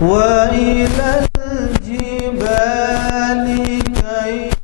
وإلى الجبال كيف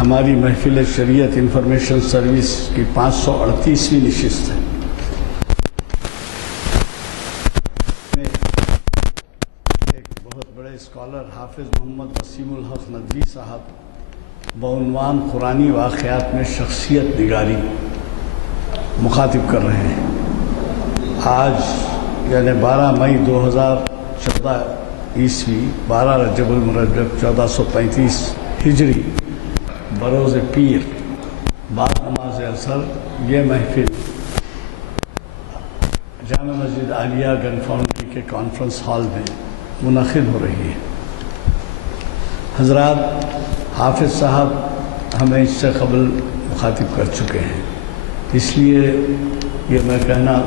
ہماری محفل شریعت انفارمیشن سروس کی 538ویں نشست ہے۔ ایک بہت بڑے اسکالر حافظ محمد وسیم الحق ندوی صاحب بعنوان قرآنی واقعات میں شخصیت نگاری مخاطب کر رہے ہیں۔ آج یعنی 12 مئی 2014 عیسوی 12 رجب المرجب 1435 ہجری بروز پیر بعد نماز عصر یہ محفل جامع مسجد عالیہ گن فاؤنڈری کے کانفرنس ہال میں منعقد ہو رہی ہے۔ حضرات، حافظ صاحب ہمیں اس سے قبل مخاطب کر چکے ہیں، اس لیے یہ میں کہنا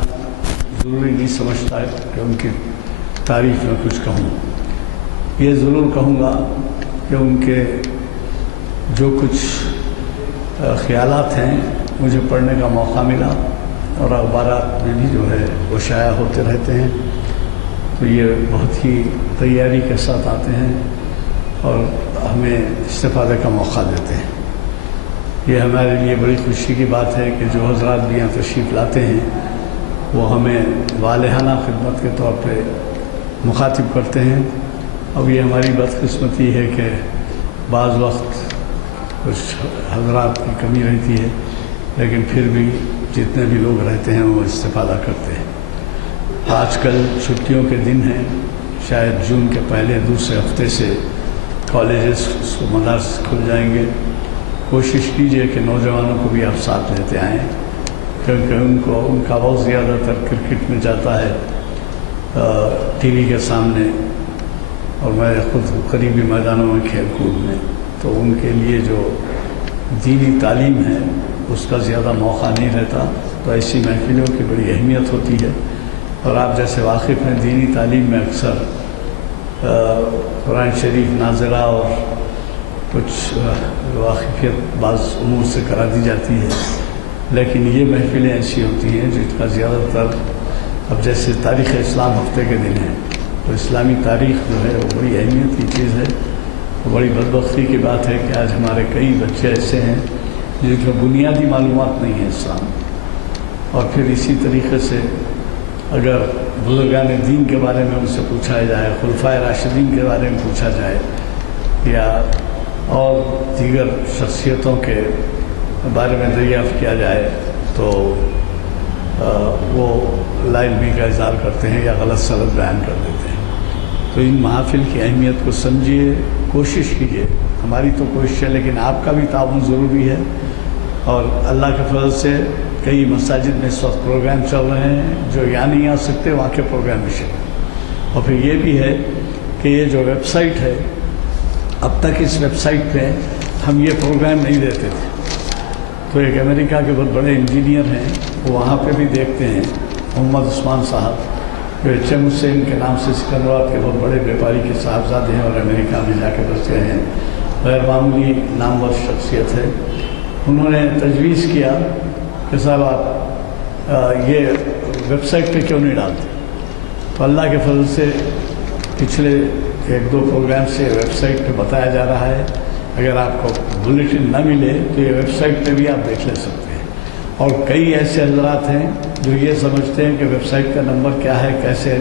ضروری نہیں سمجھتا ہے کہ ان کی تعریف میں کچھ کہوں۔ یہ ضرور کہوں گا کہ ان کے جو کچھ خیالات ہیں مجھے پڑھنے کا موقع ملا اور اخبارات میں بھی جو ہے وہ شائع ہوتے رہتے ہیں، تو یہ بہت ہی تیاری کے ساتھ آتے ہیں اور ہمیں استفادے کا موقع دیتے ہیں۔ یہ ہمارے لیے بڑی خوشی کی بات ہے کہ جو حضرات بھی یہاں تشریف لاتے ہیں وہ ہمیں والہانہ خدمت کے طور پہ مخاطب کرتے ہیں۔ اب یہ ہماری بدقسمتی ہے کہ بعض وقت کچھ حضرات کی کمی رہتی ہے، لیکن پھر بھی جتنے بھی لوگ رہتے ہیں وہ استفادہ کرتے ہیں۔ آج کل چھٹیوں کے دن ہیں، شاید جون کے پہلے دوسرے ہفتے سے کالجز مدارس کھل جائیں گے۔ کوشش کیجئے کہ نوجوانوں کو بھی آپ ساتھ لیتے آئیں، کیونکہ ان کا وقت زیادہ تر کرکٹ میں جاتا ہے، ٹی وی کے سامنے، اور میں خود قریبی میدانوں میں کھیل کود میں، تو ان کے لیے جو دینی تعلیم ہے اس کا زیادہ موقع نہیں رہتا، تو ایسی محفلوں کی بڑی اہمیت ہوتی ہے۔ اور آپ جیسے واقف ہیں، دینی تعلیم میں اکثر قرآن شریف نازلہ اور کچھ واقفیت بعض امور سے کرا دی جاتی ہے، لیکن یہ محفلیں ایسی ہوتی ہیں جس کا زیادہ تر، اب جیسے تاریخ اسلام ہفتے کے دن ہیں، تو اسلامی تاریخ جو ہے وہ بڑی اہمیت کی چیز ہے۔ بڑی بدبختی کی بات ہے کہ آج ہمارے کئی بچے ایسے ہیں جن کو بنیادی معلومات نہیں ہے اسلام، اور پھر اسی طریقے سے اگر بزرگان دین کے بارے میں ان سے پوچھا جائے، خلفائے راشدین کے بارے میں پوچھا جائے، یا اور دیگر شخصیتوں کے بارے میں دریافت کیا جائے، تو وہ لا علمی کا اظہار کرتے ہیں یا غلط سلط بیان کر دیتے ہیں۔ تو ان محافل کی اہمیت کو سمجھیے، کوشش کیجیے، ہماری تو کوشش ہے لیکن آپ کا بھی تعاون ضروری ہے۔ اور اللہ کے فضل سے کئی مساجد میں اس وقت پروگرام چل رہے ہیں، جو یہاں نہیں آ سکتے وہاں کے پروگرام میں شامل۔ اور پھر یہ بھی ہے کہ یہ جو ویب سائٹ ہے، اب تک اس ویب سائٹ پہ ہم یہ پروگرام نہیں دیتے تھے، تو ایک امریکہ کے بہت بڑے انجینئر ہیں، وہ وہاں پہ بھی دیکھتے ہیں، محمد عثمان صاحب، جو HM حسین کے نام سے سکندرآباد کے بہت بڑے بیپاری کے صاحبزادے ہیں اور امریکہ میں جا کے بس گئے ہیں، غیر معمولی نامور شخصیت ہے۔ انہوں نے تجویز کیا کہ صاحب آپ یہ ویب سائٹ پہ کیوں نہیں ڈالتے؟ تو اللہ کے فضل سے پچھلے 1-2 پروگرام سے ویب سائٹ پہ بتایا جا رہا ہے۔ اگر آپ کو بلیٹن نہ ملے تو یہ ویب سائٹ پہ بھی آپ دیکھ لے سکتے ہیں۔ اور کئی ایسے حضرات ہیں جو یہ سمجھتے ہیں کہ ویب سائٹ کا نمبر کیا ہے، کیسے،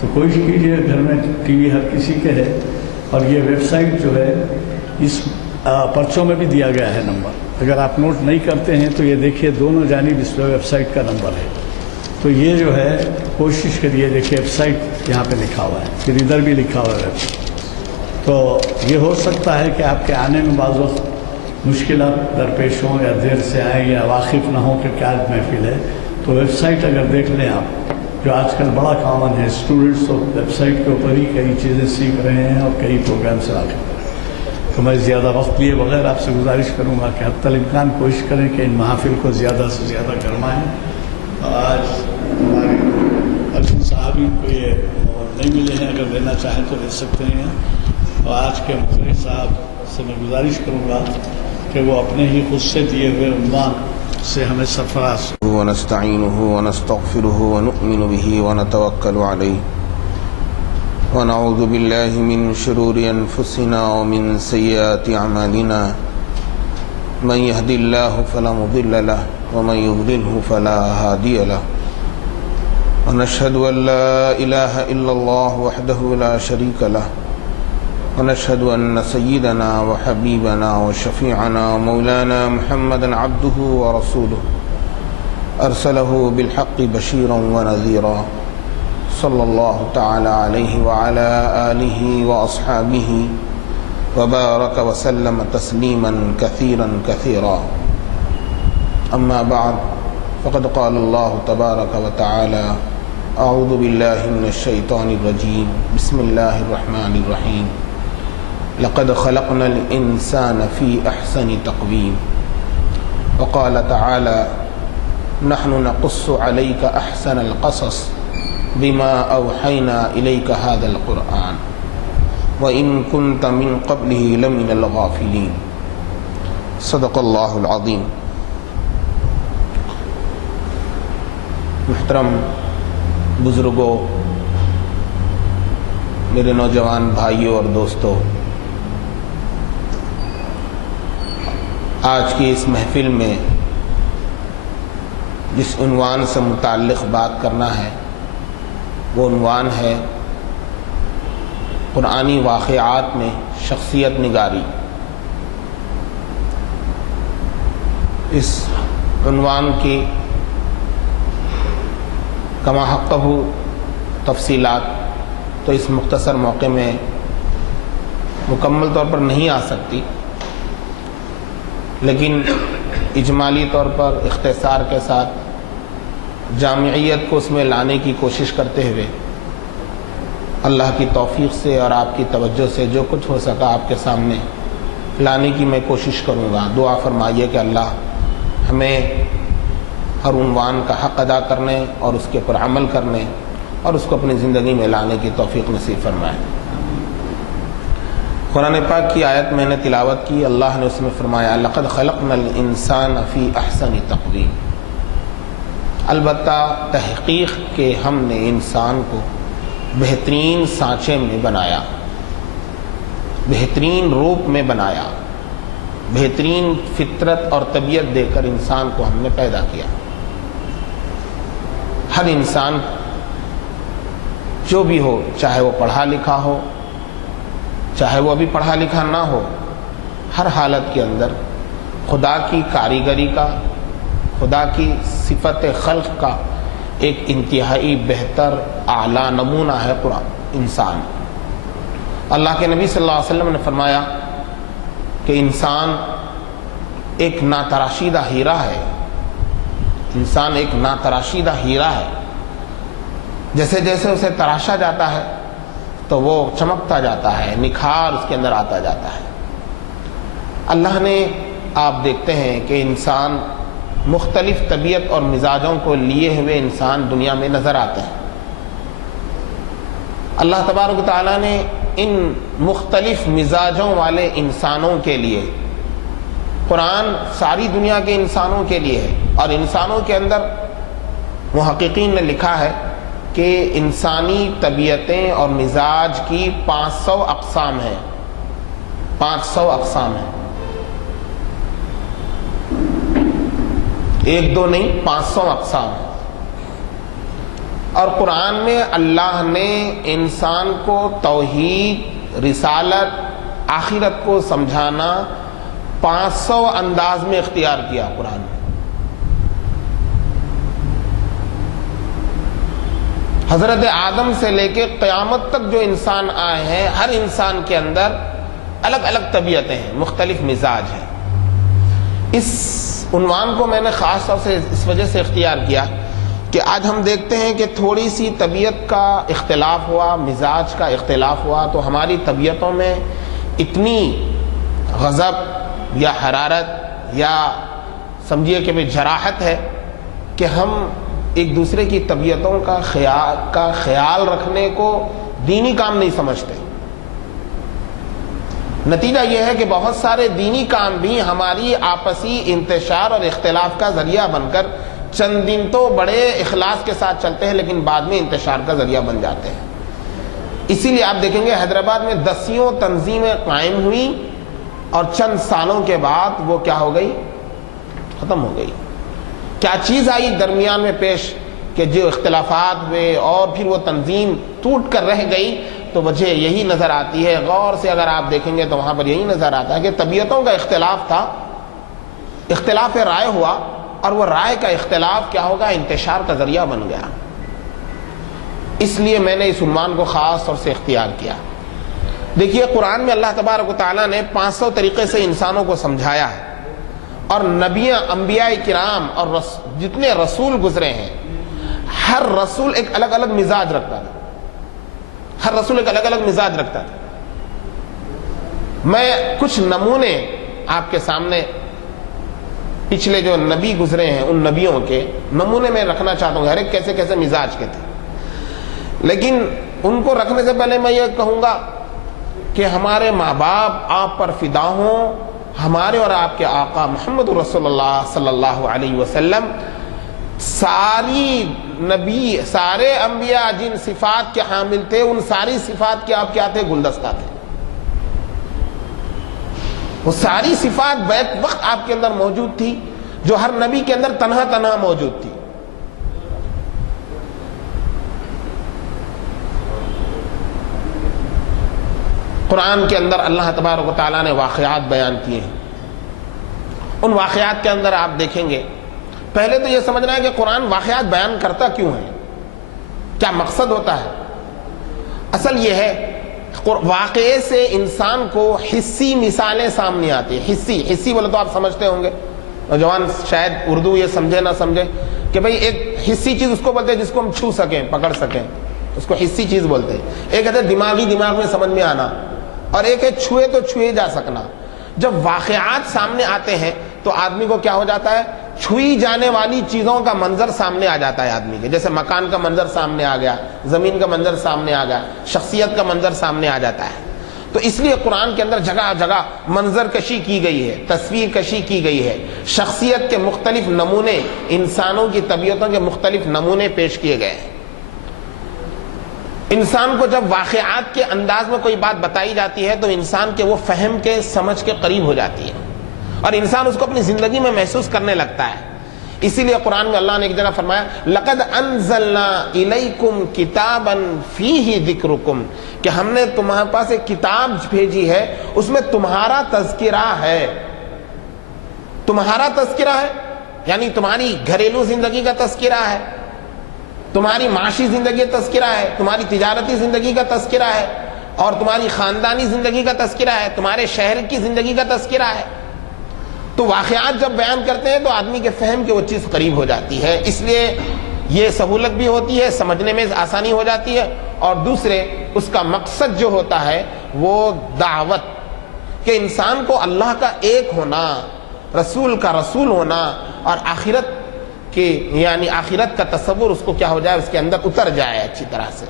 تو کوشش کیجیے، گھر میں ٹی وی ہر کسی کے ہے، اور یہ ویب سائٹ جو ہے اس پرچوں میں بھی دیا گیا ہے نمبر۔ اگر آپ نوٹ نہیں کرتے ہیں تو یہ دیکھیے دونوں جانب اس ویب سائٹ کا نمبر ہے۔ تو یہ جو ہے کوشش کریے، دیکھیے ویب سائٹ یہاں پہ لکھا ہوا ہے، پھر ادھر بھی لکھا ہوا ہے۔ تو یہ ہو سکتا ہے کہ آپ کے آنے میں بعض وقت مشکلات درپیش ہوں یا دیر سے آئیں یا واقف نہ ہوں کہ کیا محفل ہے، تو ویب سائٹ اگر دیکھ لیں آپ، جو آج کل بڑا کامن ہے، اسٹوڈنٹس تو ویب سائٹ کے اوپر ہی کئی چیزیں سیکھ رہے ہیں اور کئی پروگرام سے واقف ہیں۔ تو میں زیادہ وقت لیے بغیر آپ سے گزارش کروں گا کہ حتی الامکان کوشش کریں کہ ان محافل کو زیادہ سے زیادہ گرمائیں۔ آج ہمارے ارجن صاحب کو یہ نہیں ملے ہیں، اگر لینا چاہیں تو لے سکتے ہیں۔ اور آج کے مقرر صاحب سے میں گزارش کروں گا کہ وہ اپنے ہی خود سے دیے ہوئے عنوان سے ہمیں سرفراز ونستعینہ ونستغفرہ ونؤمن بہ ونتوکل علیہ ونعوذ باللہ من شرور انفسنا ومن سیئات اعمالنا من یهد اللہ فلا مضل له ومن یضللہ فلا ہادی له ونشهد ان لا الہ الا اللہ وحدہ لا شریک له ونشهد ان سیدنا وحبیبنا وشفیعنا ومولانا محمدا عبده ورسوله ارسلہ بالحق بشیرا ونذیرا صلی اللہ تعالی علیہ وعلى آلہ واصحابہ وبارک وسلم تسلیما کثیرا کثیرا اما بعد فقد قال اللہ تبارک وتعالی اعوذ باللہ من الشیطان الرجیم بسم اللہ الرحمن الرحیم لقد خلقنا الانسان فی احسن تقویم وقال تعالی نحن نقص علیک احسن القصص بما اوحینا الیک هذا القرآن وإن كنت من قبله لمن الغافلین صدق اللہ العظیم۔ محترم بزرگوں، میرے نوجوان بھائیوں اور دوستوں، آج کی اس محفل میں جس عنوان سے متعلق بات کرنا ہے وہ عنوان ہے قرآنی واقعات میں شخصیت نگاری۔ اس عنوان کی کما حقہ تفصیلات تو اس مختصر موقع میں مکمل طور پر نہیں آ سکتی، لیکن اجمالی طور پر اختصار کے ساتھ جامعیت کو اس میں لانے کی کوشش کرتے ہوئے اللہ کی توفیق سے اور آپ کی توجہ سے جو کچھ ہو سکا آپ کے سامنے لانے کی میں کوشش کروں گا۔ دعا فرمائیے کہ اللہ ہمیں ہر عنوان کا حق ادا کرنے اور اس کے اوپر عمل کرنے اور اس کو اپنی زندگی میں لانے کی توفیق نصیب فرمائے۔ قرآن پاک کی آیت میں نے تلاوت کی، اللہ نے اس میں فرمایا لقد خلقنا الانسان فی احسن تقویم، البتہ تحقیق کہ ہم نے انسان کو بہترین سانچے میں بنایا، بہترین روپ میں بنایا، بہترین فطرت اور طبیعت دے کر انسان کو ہم نے پیدا کیا۔ ہر انسان جو بھی ہو، چاہے وہ پڑھا لکھا ہو چاہے وہ ابھی پڑھا لکھا نہ ہو، ہر حالت کے اندر خدا کی کاریگری کا، خدا کی صفت خلق کا ایک انتہائی بہتر اعلیٰ نمونہ ہے قرآن انسان۔ اللہ کے نبی صلی اللہ علیہ وسلم نے فرمایا کہ انسان ایک ناتراشیدہ ہیرا ہے، انسان ایک ناتراشیدہ ہیرا ہے، جیسے جیسے اسے تراشا جاتا ہے تو وہ چمکتا جاتا ہے، نکھار اس کے اندر آتا جاتا ہے۔ اللہ نے، آپ دیکھتے ہیں کہ انسان مختلف طبیعت اور مزاجوں کو لیے ہوئے انسان دنیا میں نظر آتے ہیں۔ اللہ تبارک و تعالیٰ نے ان مختلف مزاجوں والے انسانوں کے لیے، قرآن ساری دنیا کے انسانوں کے لیے ہے، اور انسانوں کے اندر محققین نے لکھا ہے کہ انسانی طبیعتیں اور مزاج کی 500 اقسام ہیں، 500 اقسام ہیں، ایک دو نہیں، 500 اقسام ہیں۔ اور قرآن میں اللہ نے انسان کو توحید، رسالت، آخرت کو سمجھانا 500 انداز میں اختیار کیا قرآن میں۔ حضرت آدم سے لے کے قیامت تک جو انسان آئے ہیں، ہر انسان کے اندر الگ الگ طبیعتیں ہیں، مختلف مزاج ہیں۔ اس عنوان کو میں نے خاص طور سے اس وجہ سے اختیار کیا کہ آج ہم دیکھتے ہیں کہ تھوڑی سی طبیعت کا اختلاف ہوا، مزاج کا اختلاف ہوا، تو ہماری طبیعتوں میں اتنی غضب یا حرارت یا سمجھیے کہ جراحت ہے کہ ہم ایک دوسرے کی طبیعتوں کا خیال رکھنے کو دینی کام نہیں سمجھتے۔ نتیجہ یہ ہے کہ بہت سارے دینی کام بھی ہماری آپسی انتشار اور اختلاف کا ذریعہ بن کر چند دن تو بڑے اخلاص کے ساتھ چلتے ہیں، لیکن بعد میں انتشار کا ذریعہ بن جاتے ہیں۔ اسی لیے آپ دیکھیں گے حیدرآباد میں 10 تنظیمیں قائم ہوئی اور چند سالوں کے بعد وہ کیا ہو گئی؟ ختم ہو گئی۔ کیا چیز آئی درمیان میں پیش کہ جو اختلافات ہوئے اور پھر وہ تنظیم ٹوٹ کر رہ گئی؟ تو وجہ یہی نظر آتی ہے، غور سے اگر آپ دیکھیں گے تو وہاں پر یہی نظر آتا ہے کہ طبیعتوں کا اختلاف تھا، اختلاف رائے ہوا، اور وہ رائے کا اختلاف کیا ہوگا؟ انتشار کا ذریعہ بن گیا۔ اس لیے میں نے اس عنوان کو خاص طور سے اختیار کیا۔ دیکھیے قرآن میں اللہ تبارک و تعالیٰ نے 500 طریقے سے انسانوں کو سمجھایا ہے، اور انبیاء کرام اور جتنے رسول گزرے ہیں، ہر رسول ایک الگ الگ مزاج رکھتا تھا، ہر رسول ایک الگ الگ مزاج رکھتا تھا۔ میں کچھ نمونے آپ کے سامنے پچھلے جو نبی گزرے ہیں ان نبیوں کے نمونے میں رکھنا چاہتا ہوں، ہر ایک کیسے کیسے مزاج کے تھے۔ لیکن ان کو رکھنے سے پہلے میں یہ کہوں گا کہ ہمارے ماں باپ آپ پر فدا ہوں، ہمارے اور آپ کے آقا محمد رسول اللہ صلی اللہ علیہ وسلم سارے انبیاء جن صفات کے حامل تھے، ان ساری صفات کے آپ کیا تھے؟ گلدستہ تھے۔ وہ ساری صفات بیک وقت آپ کے اندر موجود تھی، جو ہر نبی کے اندر تنہا تنہا موجود تھی۔ قرآن کے اندر اللہ تبارک و تعالیٰ نے واقعات بیان کیے ہیں۔ ان واقعات کے اندر آپ دیکھیں گے، پہلے تو یہ سمجھنا ہے کہ قرآن واقعات بیان کرتا کیوں ہے، کیا مقصد ہوتا ہے۔ اصل یہ ہے واقعے سے انسان کو حصی مثالیں سامنے آتی ہیں۔ حصی بولے تو آپ سمجھتے ہوں گے، نوجوان شاید اردو یہ سمجھے نہ سمجھے کہ بھئی ایک حصی چیز اس کو بولتے ہیں جس کو ہم چھو سکیں، پکڑ سکیں، اس کو حصی چیز بولتے ہیں۔ ایک ہے دماغ میں سمجھ میں آنا، اور ایک ہے چھوئے تو چھوئے جا سکنا۔ جب واقعات سامنے آتے ہیں تو آدمی کو کیا ہو جاتا ہے؟ چھوئی جانے والی چیزوں کا منظر سامنے آ جاتا ہے آدمی کے، جیسے مکان کا منظر سامنے آ گیا، زمین کا منظر سامنے آ گیا، شخصیت کا منظر سامنے آ جاتا ہے۔ تو اس لیے قرآن کے اندر جگہ جگہ منظر کشی کی گئی ہے، تصویر کشی کی گئی ہے، شخصیت کے مختلف نمونے، انسانوں کی طبیعتوں کے مختلف نمونے پیش کیے گئے ہیں۔ انسان کو جب واقعات کے انداز میں کوئی بات بتائی جاتی ہے تو انسان کے وہ فہم کے، سمجھ کے قریب ہو جاتی ہے، اور انسان اس کو اپنی زندگی میں محسوس کرنے لگتا ہے۔ اسی لیے قرآن میں اللہ نے ایک جگہ فرمایا لَقَدْ أَنزَلْنَا إِلَيْكُمْ كِتَابًا فِيهِ ذِكْرُكُمْ، کہ ہم نے تمہارے پاس ایک کتاب بھیجی ہے، اس میں تمہارا تذکرہ ہے۔ تمہارا تذکرہ ہے یعنی تمہاری گھریلو زندگی کا تذکرہ ہے، تمہاری معاشی زندگی کا تذکرہ ہے، تمہاری تجارتی زندگی کا تذکرہ ہے، اور تمہاری خاندانی زندگی کا تذکرہ ہے، تمہارے شہر کی زندگی کا تذکرہ ہے۔ تو واقعات جب بیان کرتے ہیں تو آدمی کے فہم کے وہ چیز قریب ہو جاتی ہے، اس لیے یہ سہولت بھی ہوتی ہے، سمجھنے میں آسانی ہو جاتی ہے، اور دوسرے اس کا مقصد جو ہوتا ہے وہ دعوت، کہ انسان کو اللہ کا ایک ہونا، رسول کا رسول ہونا، اور آخرت کے یعنی آخرت کا تصور اس کو کیا ہو جائے، اس کے اندر اتر جائے اچھی طرح سے۔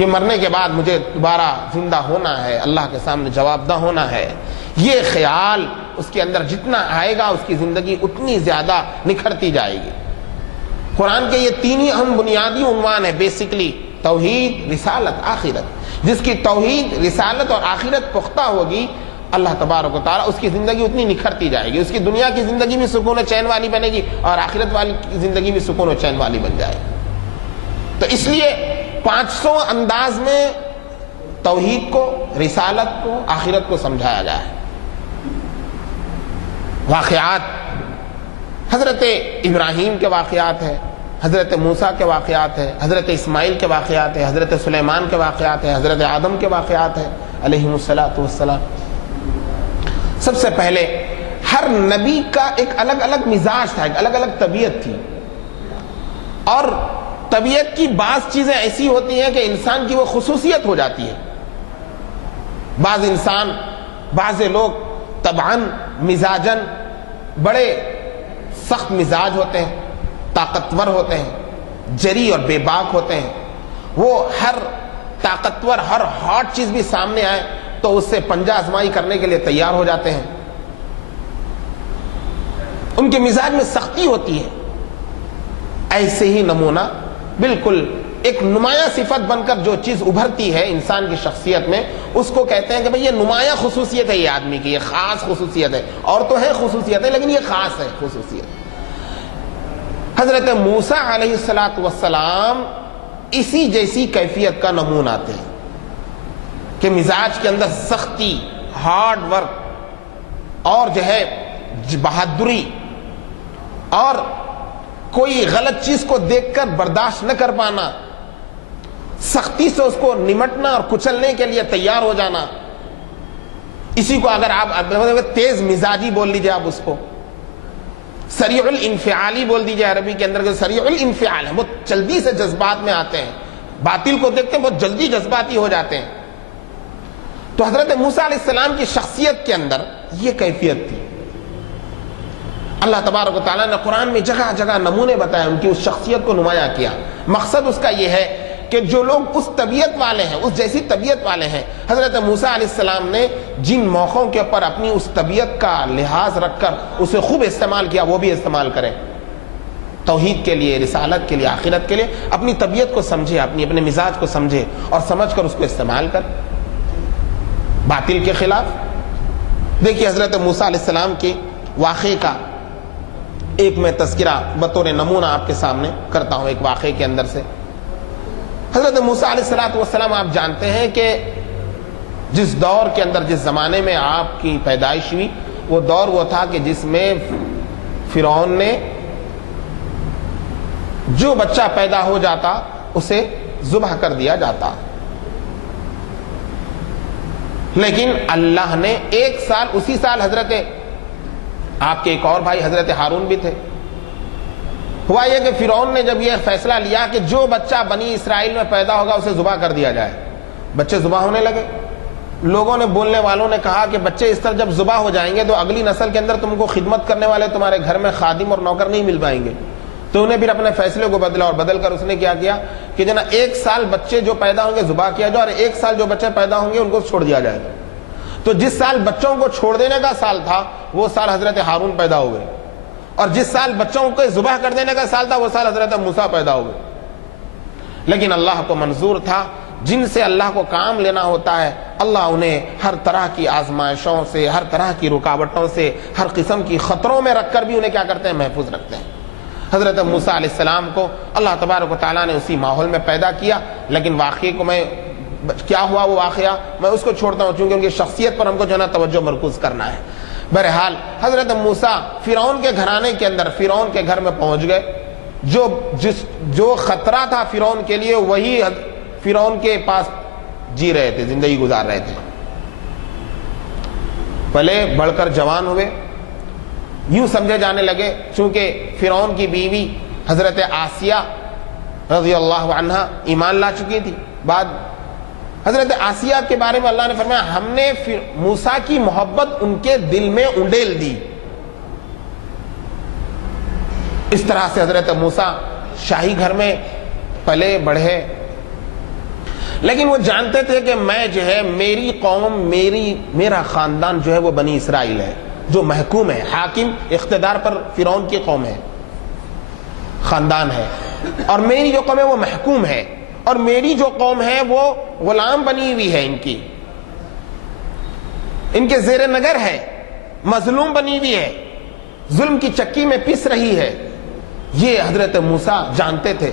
کہ مرنے کے بعد مجھے دوبارہ زندہ ہونا ہے، اللہ کے سامنے جواب دہ ہونا ہے، یہ خیال اس کے اندر جتنا آئے گا اس کی زندگی اتنی زیادہ نکھرتی جائے گی۔ قرآن کے یہ تین ہی اہم بنیادی عنوان ہے بیسکلی، توحید، رسالت، آخرت۔ جس کی توحید، رسالت اور آخرت پختہ ہوگی، اللہ تبارک و تعالیٰ اس کی زندگی اتنی نکھرتی جائے گی، اس کی دنیا کی زندگی بھی سکون و چین والی بنے گی اور آخرت والی کی زندگی بھی سکون و چین والی بن جائے گی۔ تو اس لیے 500 انداز میں توحید کو، رسالت کو، آخرت کو سمجھایا گیا ہے۔ واقعات حضرت ابراہیم کے واقعات ہیں، حضرت موسیٰ کے واقعات ہیں، حضرت اسماعیل کے واقعات ہیں، حضرت سلیمان کے واقعات ہیں، حضرت آدم کے واقعات ہیں علیہم السلام۔ سب سے پہلے ہر نبی کا ایک الگ الگ مزاج تھا، ایک الگ الگ طبیعت تھی، اور طبیعت کی بعض چیزیں ایسی ہوتی ہیں کہ انسان کی وہ خصوصیت ہو جاتی ہے۔ بعض لوگ طبعاً مزاجاً بڑے سخت مزاج ہوتے ہیں، طاقتور ہوتے ہیں، جری اور بے باک ہوتے ہیں۔ وہ ہر طاقتور، ہر ہاٹ چیز بھی سامنے آئے تو اس سے پنجہ آزمائی کرنے کے لیے تیار ہو جاتے ہیں۔ ان کے مزاج میں سختی ہوتی ہے۔ ایسے ہی نمونہ بالکل ایک نمایاں صفت بن کر جو چیز ابھرتی ہے انسان کی شخصیت میں، اس کو کہتے ہیں کہ بھئی یہ نمایاں خصوصیت ہے، یہ آدمی کی یہ خاص خصوصیت ہے۔ اور تو ہے خصوصیت ہے لیکن یہ خاص ہے خصوصیت۔ حضرت موسیٰ علیہ السلام اسی جیسی کیفیت کا نمونہ تھے کہ مزاج کے اندر سختی، ہارڈ ورک اور جو ہے بہادری، اور کوئی غلط چیز کو دیکھ کر برداشت نہ کر پانا، سختی سے اس کو نمٹنا اور کچلنے کے لیے تیار ہو جانا۔ اسی کو اگر آپ تیز مزاجی بول لیجئے، آپ اس کو سریع الانفعالی بول دیجئے عربی کے اندر، سریع الانفعال ہے، بہت جلدی سے جذبات میں آتے ہیں، باطل کو دیکھتے ہیں بہت جلدی جذباتی ہو جاتے ہیں۔ تو حضرت موسیٰ علیہ السلام کی شخصیت کے اندر یہ کیفیت تھی۔ اللہ تبارک و تعالیٰ نے قرآن میں جگہ جگہ نمونے بتائے، ان کی اس شخصیت کو نمایاں کیا۔ مقصد اس کا یہ ہے کہ جو لوگ اس طبیعت والے ہیں، اس جیسی طبیعت والے ہیں، حضرت موسیٰ علیہ السلام نے جن موقعوں کے اوپر اپنی اس طبیعت کا لحاظ رکھ کر اسے خوب استعمال کیا، وہ بھی استعمال کریں۔ توحید کے لیے، رسالت کے لیے، آخرت کے لیے اپنی طبیعت کو سمجھے، اپنے مزاج کو سمجھے اور سمجھ کر اس کو استعمال کر باطل کے خلاف۔ دیکھیے حضرت موسیٰ علیہ السلام کے واقعے کا ایک میں تذکرہ بطور نمونہ آپ کے سامنے کرتا ہوں، ایک واقعے کے اندر سے۔ حضرت موسیٰ علیہ السلام آپ جانتے ہیں کہ جس دور کے اندر، جس زمانے میں آپ کی پیدائش ہوئی، وہ دور وہ تھا کہ جس میں فرعون نے جو بچہ پیدا ہو جاتا اسے ذبح کر دیا جاتا۔ لیکن اللہ نے ایک سال، اسی سال حضرت آپ کے ایک اور بھائی حضرت ہارون بھی تھے۔ ہوا یہ کہ فرعون نے جب یہ فیصلہ لیا کہ جو بچہ بنی اسرائیل میں پیدا ہوگا اسے ذبح کر دیا جائے، بچے ذبح ہونے لگے۔ لوگوں نے، بولنے والوں نے کہا کہ بچے اس طرح جب ذبح ہو جائیں گے تو اگلی نسل کے اندر تم کو خدمت کرنے والے تمہارے گھر میں خادم اور نوکر نہیں مل پائیں گے۔ تو انہیں پھر اپنے فیصلے کو بدلا، اور بدل کر اس نے کیا کیا کہ جناب 1 سال بچے جو پیدا ہوں گے ذبح کیا جائے، اور 1 سال جو بچے پیدا ہوں گے ان کو چھوڑ دیا جائے گا۔ تو جس سال بچوں کو چھوڑ دینے کا سال تھا وہ سال حضرت ہارون پیدا ہو گئے، اور جس سال بچوں کو ذبح کر دینے کا سال تھا وہ سال حضرت موسیٰ پیدا ہو گئے۔ لیکن اللہ کو منظور تھا، جن سے اللہ کو کام لینا ہوتا ہے اللہ انہیں ہر طرح کی آزمائشوں سے، ہر طرح کی رکاوٹوں سے، ہر قسم کی خطروں میں رکھ کر بھی انہیں کیا کرتے ہیں، محفوظ رکھتے ہیں۔ حضرت موسیٰ علیہ السلام کو اللہ تبارک و تعالیٰ نے اسی ماحول میں پیدا کیا، لیکن واقعے کو میں کیا ہوا وہ واقعہ میں اس کو چھوڑتا ہوں چونکہ ان کی شخصیت پر ہم کو جو ہے نا توجہ مرکوز کرنا ہے۔ بہرحال حضرت موسیٰ فرعون کے گھرانے کے اندر، فرعون کے گھر میں پہنچ گئے۔ جو خطرہ تھا فرعون کے لیے وہی فرعون کے پاس جی رہے تھے، زندگی گزار رہے تھے۔ پلے بڑھ کر جوان ہوئے، یوں سمجھے جانے لگے چونکہ فرعون کی بیوی حضرت آسیہ رضی اللہ عنہا ایمان لا چکی تھی۔ بعد حضرت آسیہ کے بارے میں اللہ نے فرمایا ہم نے موسیٰ کی محبت ان کے دل میں انڈیل دی۔ اس طرح سے حضرت موسیٰ شاہی گھر میں پلے بڑھے، لیکن وہ جانتے تھے کہ میں جو ہے میری قوم میرا خاندان جو ہے وہ بنی اسرائیل ہے جو محکوم ہے، حاکم اقتدار پر فرعون کی قوم ہے، خاندان ہے، اور میری جو قوم ہے وہ محکوم ہے، اور میری جو قوم ہے وہ غلام بنی ہوئی ہے، ان کے زیر نگر ہے، مظلوم بنی ہوئی ہے، ظلم کی چکی میں پس رہی ہے۔ یہ حضرت موسیٰ جانتے تھے۔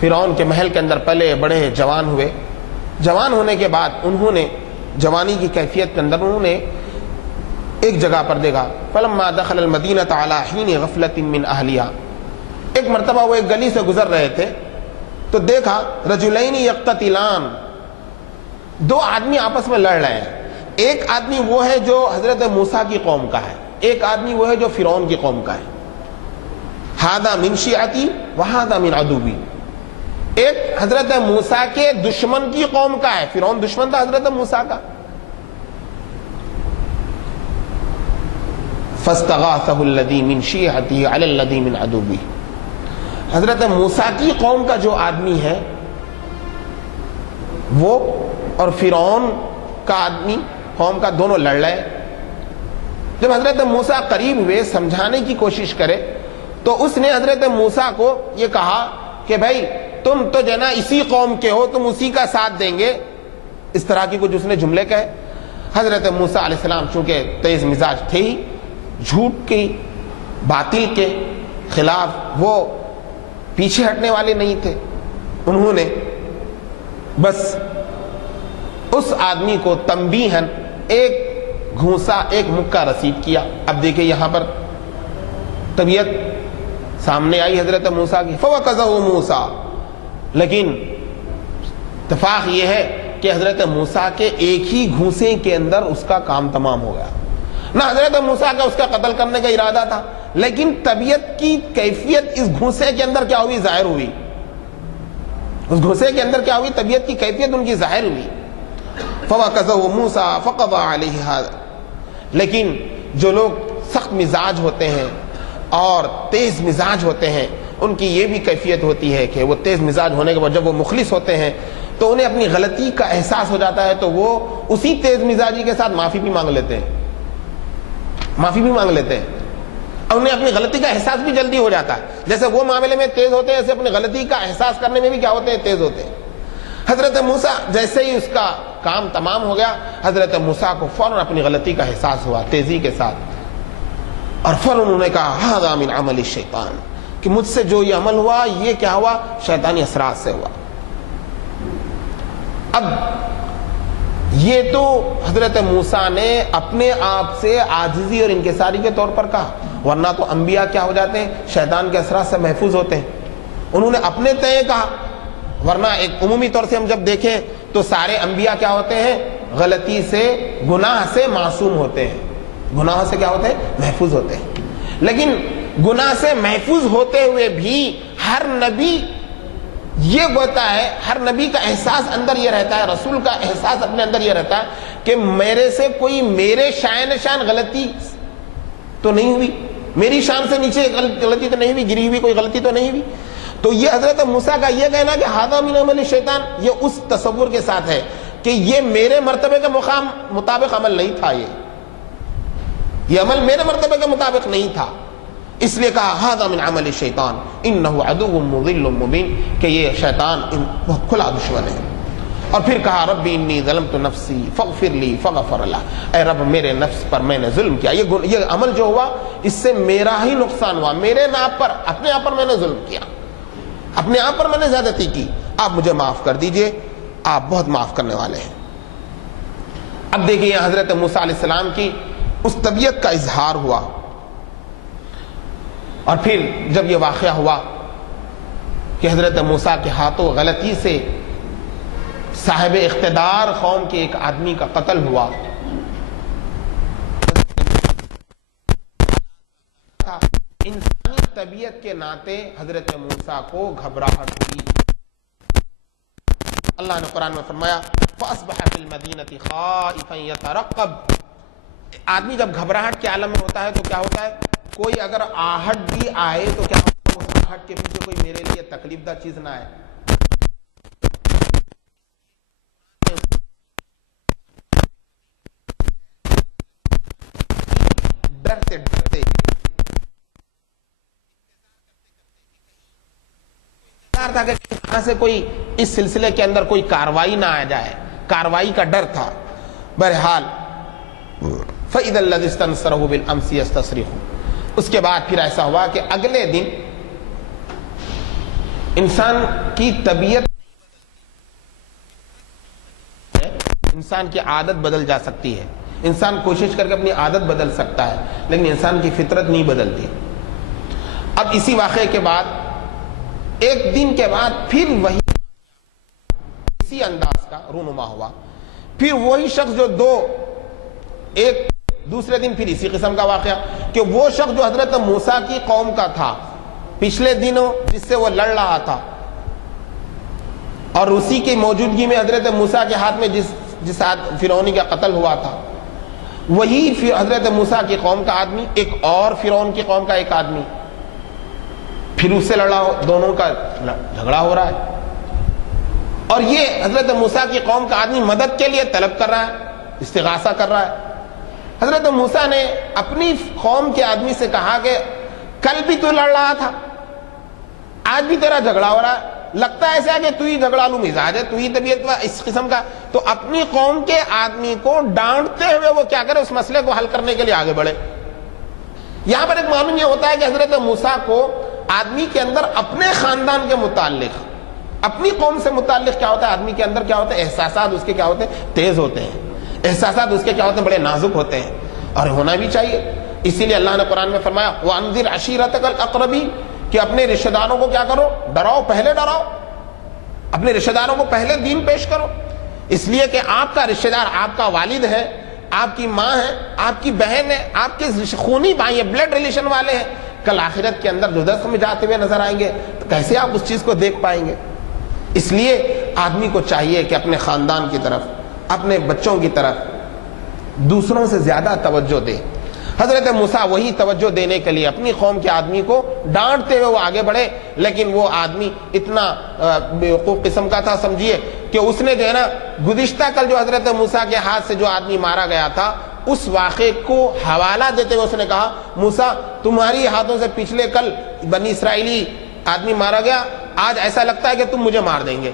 فرعون کے محل کے اندر پلے بڑے، جوان ہوئے، جوان ہونے کے بعد انہوں نے جوانی کی کیفیت کے اندر انہوں نے ایک جگہ پر دیکھا، فلما دخل المدینۃ علی حین غفلۃ من اہلہا، ایک مرتبہ وہ ایک گلی سے گزر رہے تھے تو دیکھا رجلین یقتتلان، دو آدمی آپس میں لڑ رہے ہیں، ایک آدمی وہ ہے جو حضرت موسیٰ کی قوم کا ہے، ایک آدمی وہ ہے جو فرعون کی قوم کا ہے، ھذا من شیعتی وھذا من عدوی، ایک حضرت موسیٰ کے دشمن کی قوم کا ہے، فرعون دشمن تھا حضرت موسیٰ کا۔ فاستغاثہ الذی من شیعتہ علی الذی من عدوہ، حضرت موسیٰ کی قوم کا جو آدمی ہے وہ اور فرعون کا آدمی قوم کا دونوں لڑ رہے۔ جب حضرت موسیٰ قریب ہوئے سمجھانے کی کوشش کرے تو اس نے حضرت موسیٰ کو یہ کہا کہ بھائی تم تو جو ہے نا اسی قوم کے ہو، تم اسی کا ساتھ دیں گے، اس طرح کی کچھ اس نے جملے کہے۔ حضرت موسیٰ علیہ السلام چونکہ تیز مزاج تھے ہی، جھوٹ کی باطل کے خلاف وہ پیچھے ہٹنے والے نہیں تھے، انہوں نے بس اس آدمی کو تنبیہاً ایک گھونسا، ایک مکہ رسید کیا۔ اب دیکھیں یہاں پر طبیعت سامنے آئی حضرت موسیٰ کی، فوقظہ موسیٰ، لیکن اتفاق یہ ہے کہ حضرت موسیٰ کے ایک ہی گھونسے کے اندر اس کا کام تمام ہو گیا۔ نہ حضرت موسیٰ کا اس کا قتل کرنے کا ارادہ تھا، لیکن طبیعت کی کیفیت اس گھونسے کے اندر کیا ہوئی؟ ظاہر ہوئی۔ اس گھونسے کے اندر کیا ہوئی؟ طبیعت کی کیفیت ان کی ظاہر ہوئی۔ فوقظہ موسیٰ فقضى علیہ ھذا، لیکن جو لوگ سخت مزاج ہوتے ہیں اور تیز مزاج ہوتے ہیں ان کی یہ بھی کیفیت ہوتی ہے کہ وہ تیز مزاج ہونے کے بعد جب وہ مخلص ہوتے ہیں تو انہیں اپنی غلطی کا احساس ہو جاتا ہے تو وہ اسی تیز مزاجی کے ساتھ معافی بھی مانگ لیتے ہیں، معافی بھی مانگ لیتے ہیں، اور انہیں اپنی غلطی کا احساس بھی جلدی ہو جاتا ہے۔ جیسے وہ معاملے میں تیز ہوتے ہیں، ایسے اپنی غلطی کا احساس کرنے میں بھی کیا ہوتے ہیں؟ تیز ہوتے ہیں۔ حضرت موسیٰ جیسے ہی اس کا کام تمام ہو گیا، حضرت موسیٰ کو فوراً اپنی غلطی کا احساس ہوا تیزی کے ساتھ، اور فوراً انہوں نے کہا ھذا من عمل الشیطان، کہ مجھ سے جو یہ عمل ہوا یہ کیا ہوا؟ شیطانی اثرات سے ہوا۔ اب یہ تو حضرت موسیٰ نے اپنے آپ سے عاجزی اور انکساری کے طور پر کہا، ورنہ تو انبیاء کیا ہو جاتے ہیں؟ شیطان کے اثرات سے محفوظ ہوتے ہیں۔ انہوں نے اپنے تئیں کہا، ورنہ ایک عمومی طور سے ہم جب دیکھیں تو سارے انبیاء کیا ہوتے ہیں؟ غلطی سے، گناہ سے معصوم ہوتے ہیں، گناہ سے کیا ہوتے ہیں؟ محفوظ ہوتے ہیں۔ لیکن گناہ سے محفوظ ہوتے ہوئے بھی ہر نبی یہ ہوتا ہے، ہر نبی کا احساس اندر یہ رہتا ہے، رسول کا احساس اپنے اندر یہ رہتا ہے کہ میرے سے کوئی میرے شان غلطی تو نہیں ہوئی، میری شان سے نیچے غلطی تو نہیں ہوئی، گری ہوئی کوئی غلطی تو نہیں ہوئی۔ تو یہ حضرت موسیٰ کا یہ کہنا کہ ھذا من عمل الشیطان، یہ اس تصور کے ساتھ ہے کہ یہ میرے مرتبے کے مطابق عمل نہیں تھا، یہ عمل میرے مرتبے کے مطابق نہیں تھا، اس لیے کہا ھذا من عمل الشیطان انہ عدو مضل مبین، کہ یہ شیطان بہت کھلا دشمن ہے۔ اور پھر کہا ربی انی ظلمت نفسی فاغفر لی فغفر لہ، اے رب میرے نفس پر میں نے ظلم کیا، یہ عمل جو ہوا اس سے میرا ہی نقصان ہوا، میرے آپ پر، اپنے آپ پر میں نے ظلم کیا، اپنے آپ پر میں نے زیادتی کی، آپ مجھے معاف کر دیجئے، آپ بہت معاف کرنے والے ہیں۔ اب دیکھیے حضرت موسیٰ علیہ السلام کی اس طبیعت کا اظہار ہوا، اور پھر جب یہ واقعہ ہوا کہ حضرت موسیٰ کے ہاتھوں غلطی سے صاحب اقتدار قوم کے ایک آدمی کا قتل ہوا، انسانی طبیعت کے ناطے حضرت موسیٰ کو گھبراہٹ ہوئی۔ اللہ نے قرآن میں فرمایا فَأَصْبَحَ فِي الْمَدِينَةِ خَائِفًا يَتَرَقَّبُ، آدمی جب گھبراہٹ کے عالم میں ہوتا ہے تو کیا ہوتا ہے؟ کوئی اگر آہٹ بھی آئے تو کیا ہوتا ہے؟ اس آہٹ کے پیچھے کوئی میرے لیے تکلیف دہ چیز نہ آئے۔ ڈرتے ڈرتے تھا کہ یہاں سے کوئی اس سلسلے کے اندر کوئی کاروائی نہ آ جائے، کاروائی کا ڈر تھا۔ بہرحال فَإِذَا الَّذِي اسْتَنصَرَهُ بِالْأَمْسِ يَسْتَصْرِخُ، اس کے بعد پھر ایسا ہوا کہ اگلے دن انسان کی طبیعت، انسان کی عادت بدل جا سکتی ہے، انسان کوشش کر کے اپنی عادت بدل سکتا ہے، لیکن انسان کی فطرت نہیں بدلتی۔ اب اسی واقعے کے بعد ایک دن کے بعد پھر وہی اسی انداز کا رونما ہوا، پھر وہی شخص جو ایک دوسرے دن پھر اسی قسم کا واقعہ کہ وہ شخص جو حضرت موسیٰ کی قوم کا تھا پچھلے دنوں، جس سے وہ لڑ رہا تھا، اور اسی کی موجودگی میں حضرت موسیٰ کے ہاتھ میں جس فرعونی کا قتل ہوا تھا، وہی حضرت موسیٰ کی قوم کا آدمی ایک اور فرعون کی قوم کا ایک آدمی پھر اس سے لڑا ہو، دونوں کا جھگڑا ہو رہا ہے، اور یہ حضرت موسیٰ کی قوم کا آدمی مدد کے لیے طلب کر رہا ہے، استغاثہ کر رہا ہے۔ حضرت موسیٰ نے اپنی قوم کے آدمی سے کہا کہ کل بھی تو لڑ رہا تھا، آج بھی تیرا جھگڑا ہو رہا ہے، لگتا ہے ایسا کہ تو ہی جھگڑالو مزاج ہے، تو ہی طبیعت اس قسم کا۔ تو اپنی قوم کے آدمی کو ڈانٹتے ہوئے وہ کیا کرے، اس مسئلے کو حل کرنے کے لیے آگے بڑھے۔ یہاں پر ایک معلوم یہ ہوتا ہے کہ حضرت موسیٰ کو آدمی کے اندر اپنے خاندان کے متعلق، اپنی قوم سے متعلق کیا ہوتا ہے، آدمی کے اندر کیا ہوتا ہے، احساسات اس کے کیا ہوتے ہیں، تیز ہوتے ہیں، احساسات اس کے کیا ہوتے ہیں، بڑے نازک ہوتے ہیں، اور ہونا بھی چاہیے۔ اسی لیے اللہ نے قرآن میں فرمایا وَأَنذِرْ عَشِيرَتَكَ الْأَقْرَبِينَ، کہ اپنے رشتہ داروں کو کیا کرو، ڈراؤ، پہلے ڈراؤ، اپنے رشتہ داروں کو پہلے دین پیش کرو، اس لیے کہ آپ کا رشتہ دار آپ کا والد ہے، آپ کی ماں ہے، آپ کی بہن ہے، آپ کے خونی بھائی ہیں، بلڈ ریلیشن والے ہیں، کل آخرت کے اندر دوزخ میں جاتے ہوئے نظر آئیں گے تو کیسے آپ اس چیز کو دیکھ پائیں گے؟ اس لیے آدمی کو چاہیے کہ اپنے خاندان کی طرف، اپنے بچوں کی طرف دوسروں سے زیادہ توجہ دے۔ حضرت موسیٰ وہی توجہ دینے کے لیے اپنی قوم کے آدمی کو ڈانٹتے ہوئے وہ آگے بڑھے، لیکن وہ آدمی اتنا بیوقوف قسم کا تھا، سمجھیے کہ اس نے جو ہے نا گزشتہ کل جو حضرت موسیٰ کے ہاتھ سے جو آدمی مارا گیا تھا اس واقعے کو حوالہ دیتے ہوئے اس نے کہا موسیٰ تمہاری ہاتھوں سے پچھلے کل بنی اسرائیلی آدمی مارا گیا، آج ایسا لگتا ہے کہ تم مجھے مار دیں گے۔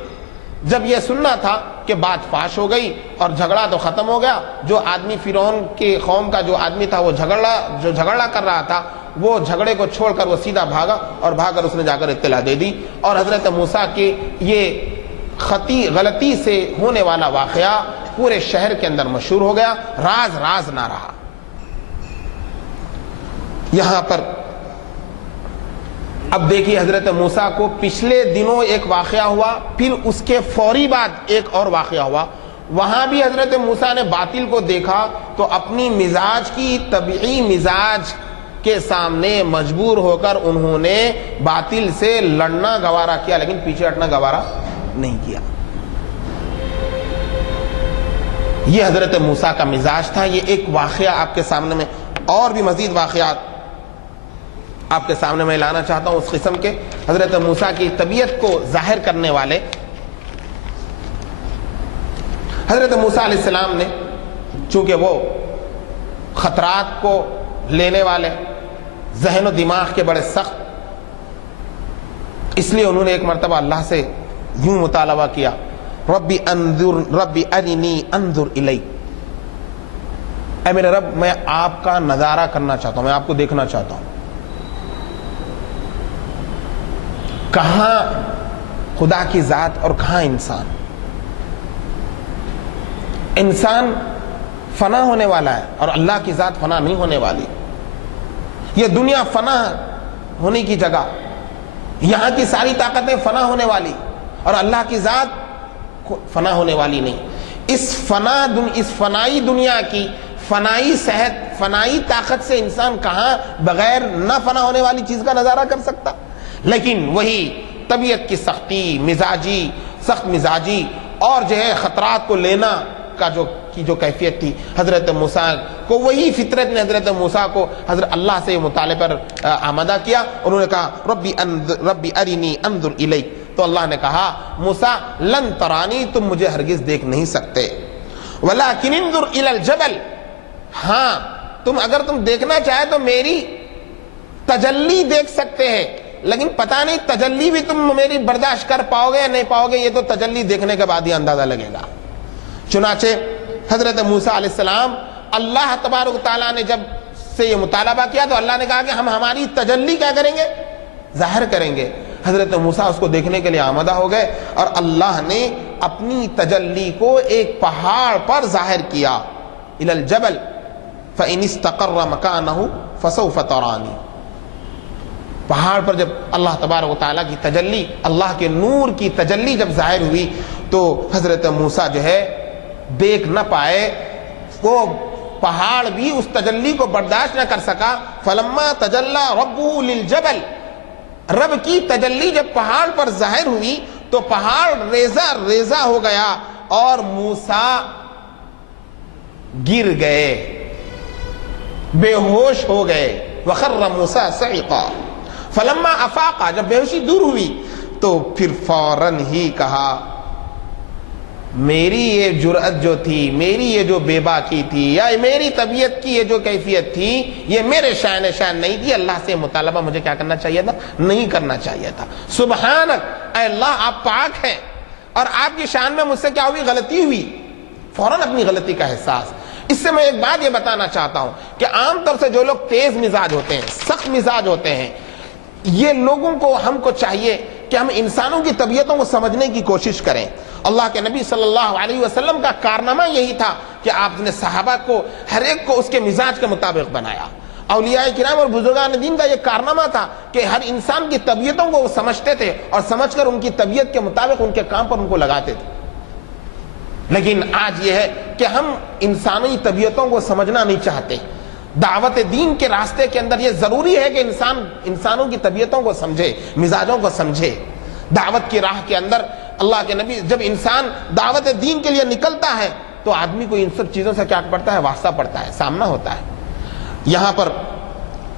جب یہ سننا تھا کہ بات فاش ہو گئی اور جھگڑا تو ختم ہو گیا، جو آدمی فرعون کی قوم کا جو آدمی تھا وہ جھگڑا کر رہا تھا، وہ جھگڑے کو چھوڑ کر وہ سیدھا بھاگا اور بھاگ کر اس نے جا کر اطلاع دے دی، اور حضرت موسیٰ کی یہ غلطی سے ہونے والا واقعہ پورے شہر کے اندر مشہور ہو گیا، راز نہ رہا۔ یہاں پر اب دیکھیے حضرت موسیٰ کو پچھلے دنوں ایک واقعہ ہوا، پھر اس کے فوری بعد ایک اور واقعہ ہوا، وہاں بھی حضرت موسیٰ نے باطل کو دیکھا تو اپنی مزاج کی طبیعی مزاج کے سامنے مجبور ہو کر انہوں نے باطل سے لڑنا گوارا کیا، لیکن پیچھے ہٹنا گوارا نہیں کیا۔ یہ حضرت موسیٰ کا مزاج تھا۔ یہ ایک واقعہ آپ کے سامنے میں، اور بھی مزید واقعات آپ کے سامنے میں لانا چاہتا ہوں اس قسم کے حضرت موسیٰ کی طبیعت کو ظاہر کرنے والے۔ حضرت موسیٰ علیہ السلام نے چونکہ وہ خطرات کو لینے والے، ذہن و دماغ کے بڑے سخت، اس لیے انہوں نے ایک مرتبہ اللہ سے یوں مطالبہ کیا ربی ارنی انظر الیک، اے میرے رب میں آپ کا نظارہ کرنا چاہتا ہوں، میں آپ کو دیکھنا چاہتا ہوں۔ کہاں خدا کی ذات اور کہاں انسان؟ انسان فنا ہونے والا ہے اور اللہ کی ذات فنا نہیں ہونے والی۔ یہ دنیا فنا ہونے کی جگہ، یہاں کی ساری طاقتیں فنا ہونے والی، اور اللہ کی ذات فنا ہونے والی نہیں۔ اس فنائی دنیا کی فنائی صحت، فنائی طاقت سے انسان کہاں بغیر نہ فنا ہونے والی چیز کا نظارہ کر سکتا؟ لیکن وہی طبیعت کی سختی، سخت مزاجی اور جو ہے خطرات کو لینا کا جو کیفیت تھی حضرت موسیٰ کو، وہی فطرت نے حضرت موسیٰ کو حضرت اللہ سے مطالبے پر آمادہ کیا۔ انہوں نے کہا ربی ارنی انظر الیک، تو اللہ نے کہا موسیٰ لن ترانی، تم مجھے ہرگز دیکھ نہیں سکتے، ولکن انظر الی الجبل، ہاں اگر تم دیکھنا چاہے تو میری تجلی دیکھ سکتے ہیں، لیکن پتہ نہیں تجلی بھی تم میری برداشت کر پاؤ گے یا نہیں پاؤ گے، یہ تو تجلی دیکھنے کے بعد ہی اندازہ لگے گا۔ چنانچہ حضرت موسیٰ علیہ السلام اللہ تبارک تعالیٰ نے جب سے یہ مطالبہ کیا تو اللہ نے کہا کہ ہم ہماری تجلی کیا کریں گے، ظاہر کریں گے۔ حضرت موسیٰ اس کو دیکھنے کے لیے آمادہ ہو گئے اور اللہ نے اپنی تجلی کو ایک پہاڑ پر ظاہر کیا، الی الجبل فإن استقر مکانہ فسوف ترانی۔ پہاڑ پر جب اللہ تبارک و تعالیٰ کی تجلی، اللہ کے نور کی تجلی جب ظاہر ہوئی تو حضرت موسیٰ جو ہے دیکھ نہ پائے، وہ پہاڑ بھی اس تجلی کو برداشت نہ کر سکا۔ فلما تجلی ربہ للجبل، رب کی تجلی جب پہاڑ پر ظاہر ہوئی تو پہاڑ ریزہ ریزہ ہو گیا اور موسیٰ گر گئے، بے ہوش ہو گئے۔ وخر موسیٰ صعقا، فلما افاق، جب بے ہوشی دور ہوئی تو پھر فوراً ہی کہا میری یہ جرأت جو تھی، میری یہ جو بے باکی تھی، یا میری طبیعت کی یہ جو کیفیت تھی، یہ میرے شان نہیں تھی، اللہ سے مطالبہ مجھے کیا کرنا چاہیے تھا، نہیں کرنا چاہیے تھا۔ سبحانک، اے اللہ آپ پاک ہیں، اور آپ کی شان میں مجھ سے کیا ہوئی، غلطی ہوئی۔ فوراً اپنی غلطی کا احساس۔ اس سے میں ایک بات یہ بتانا چاہتا ہوں کہ عام طور سے جو لوگ تیز مزاج ہوتے ہیں، سخت مزاج ہوتے ہیں، یہ لوگوں کو، ہم کو چاہیے کہ ہم انسانوں کی طبیعتوں کو سمجھنے کی کوشش کریں۔ اللہ کے نبی صلی اللہ علیہ وسلم کا کارنامہ یہی تھا کہ آپ نے صحابہ کو ہر ایک کو اس کے مزاج کے مطابق بنایا۔ اولیاء کرام اور بزرگان دین کا یہ کارنامہ تھا کہ ہر انسان کی طبیعتوں کو وہ سمجھتے تھے اور سمجھ کر ان کی طبیعت کے مطابق ان کے کام پر ان کو لگاتے تھے۔ لیکن آج یہ ہے کہ ہم انسانی طبیعتوں کو سمجھنا نہیں چاہتے۔ دعوت دین کے راستے کے اندر یہ ضروری ہے کہ انسانوں کی طبیعتوں کو سمجھے، مزاجوں کو سمجھے۔ دعوت کی راہ کے اندر اللہ کے نبی، جب انسان دعوت دین کے لیے نکلتا ہے تو آدمی کو ان سب چیزوں سے کیا پڑتا ہے، واسطہ پڑتا ہے، سامنا ہوتا ہے۔ یہاں پر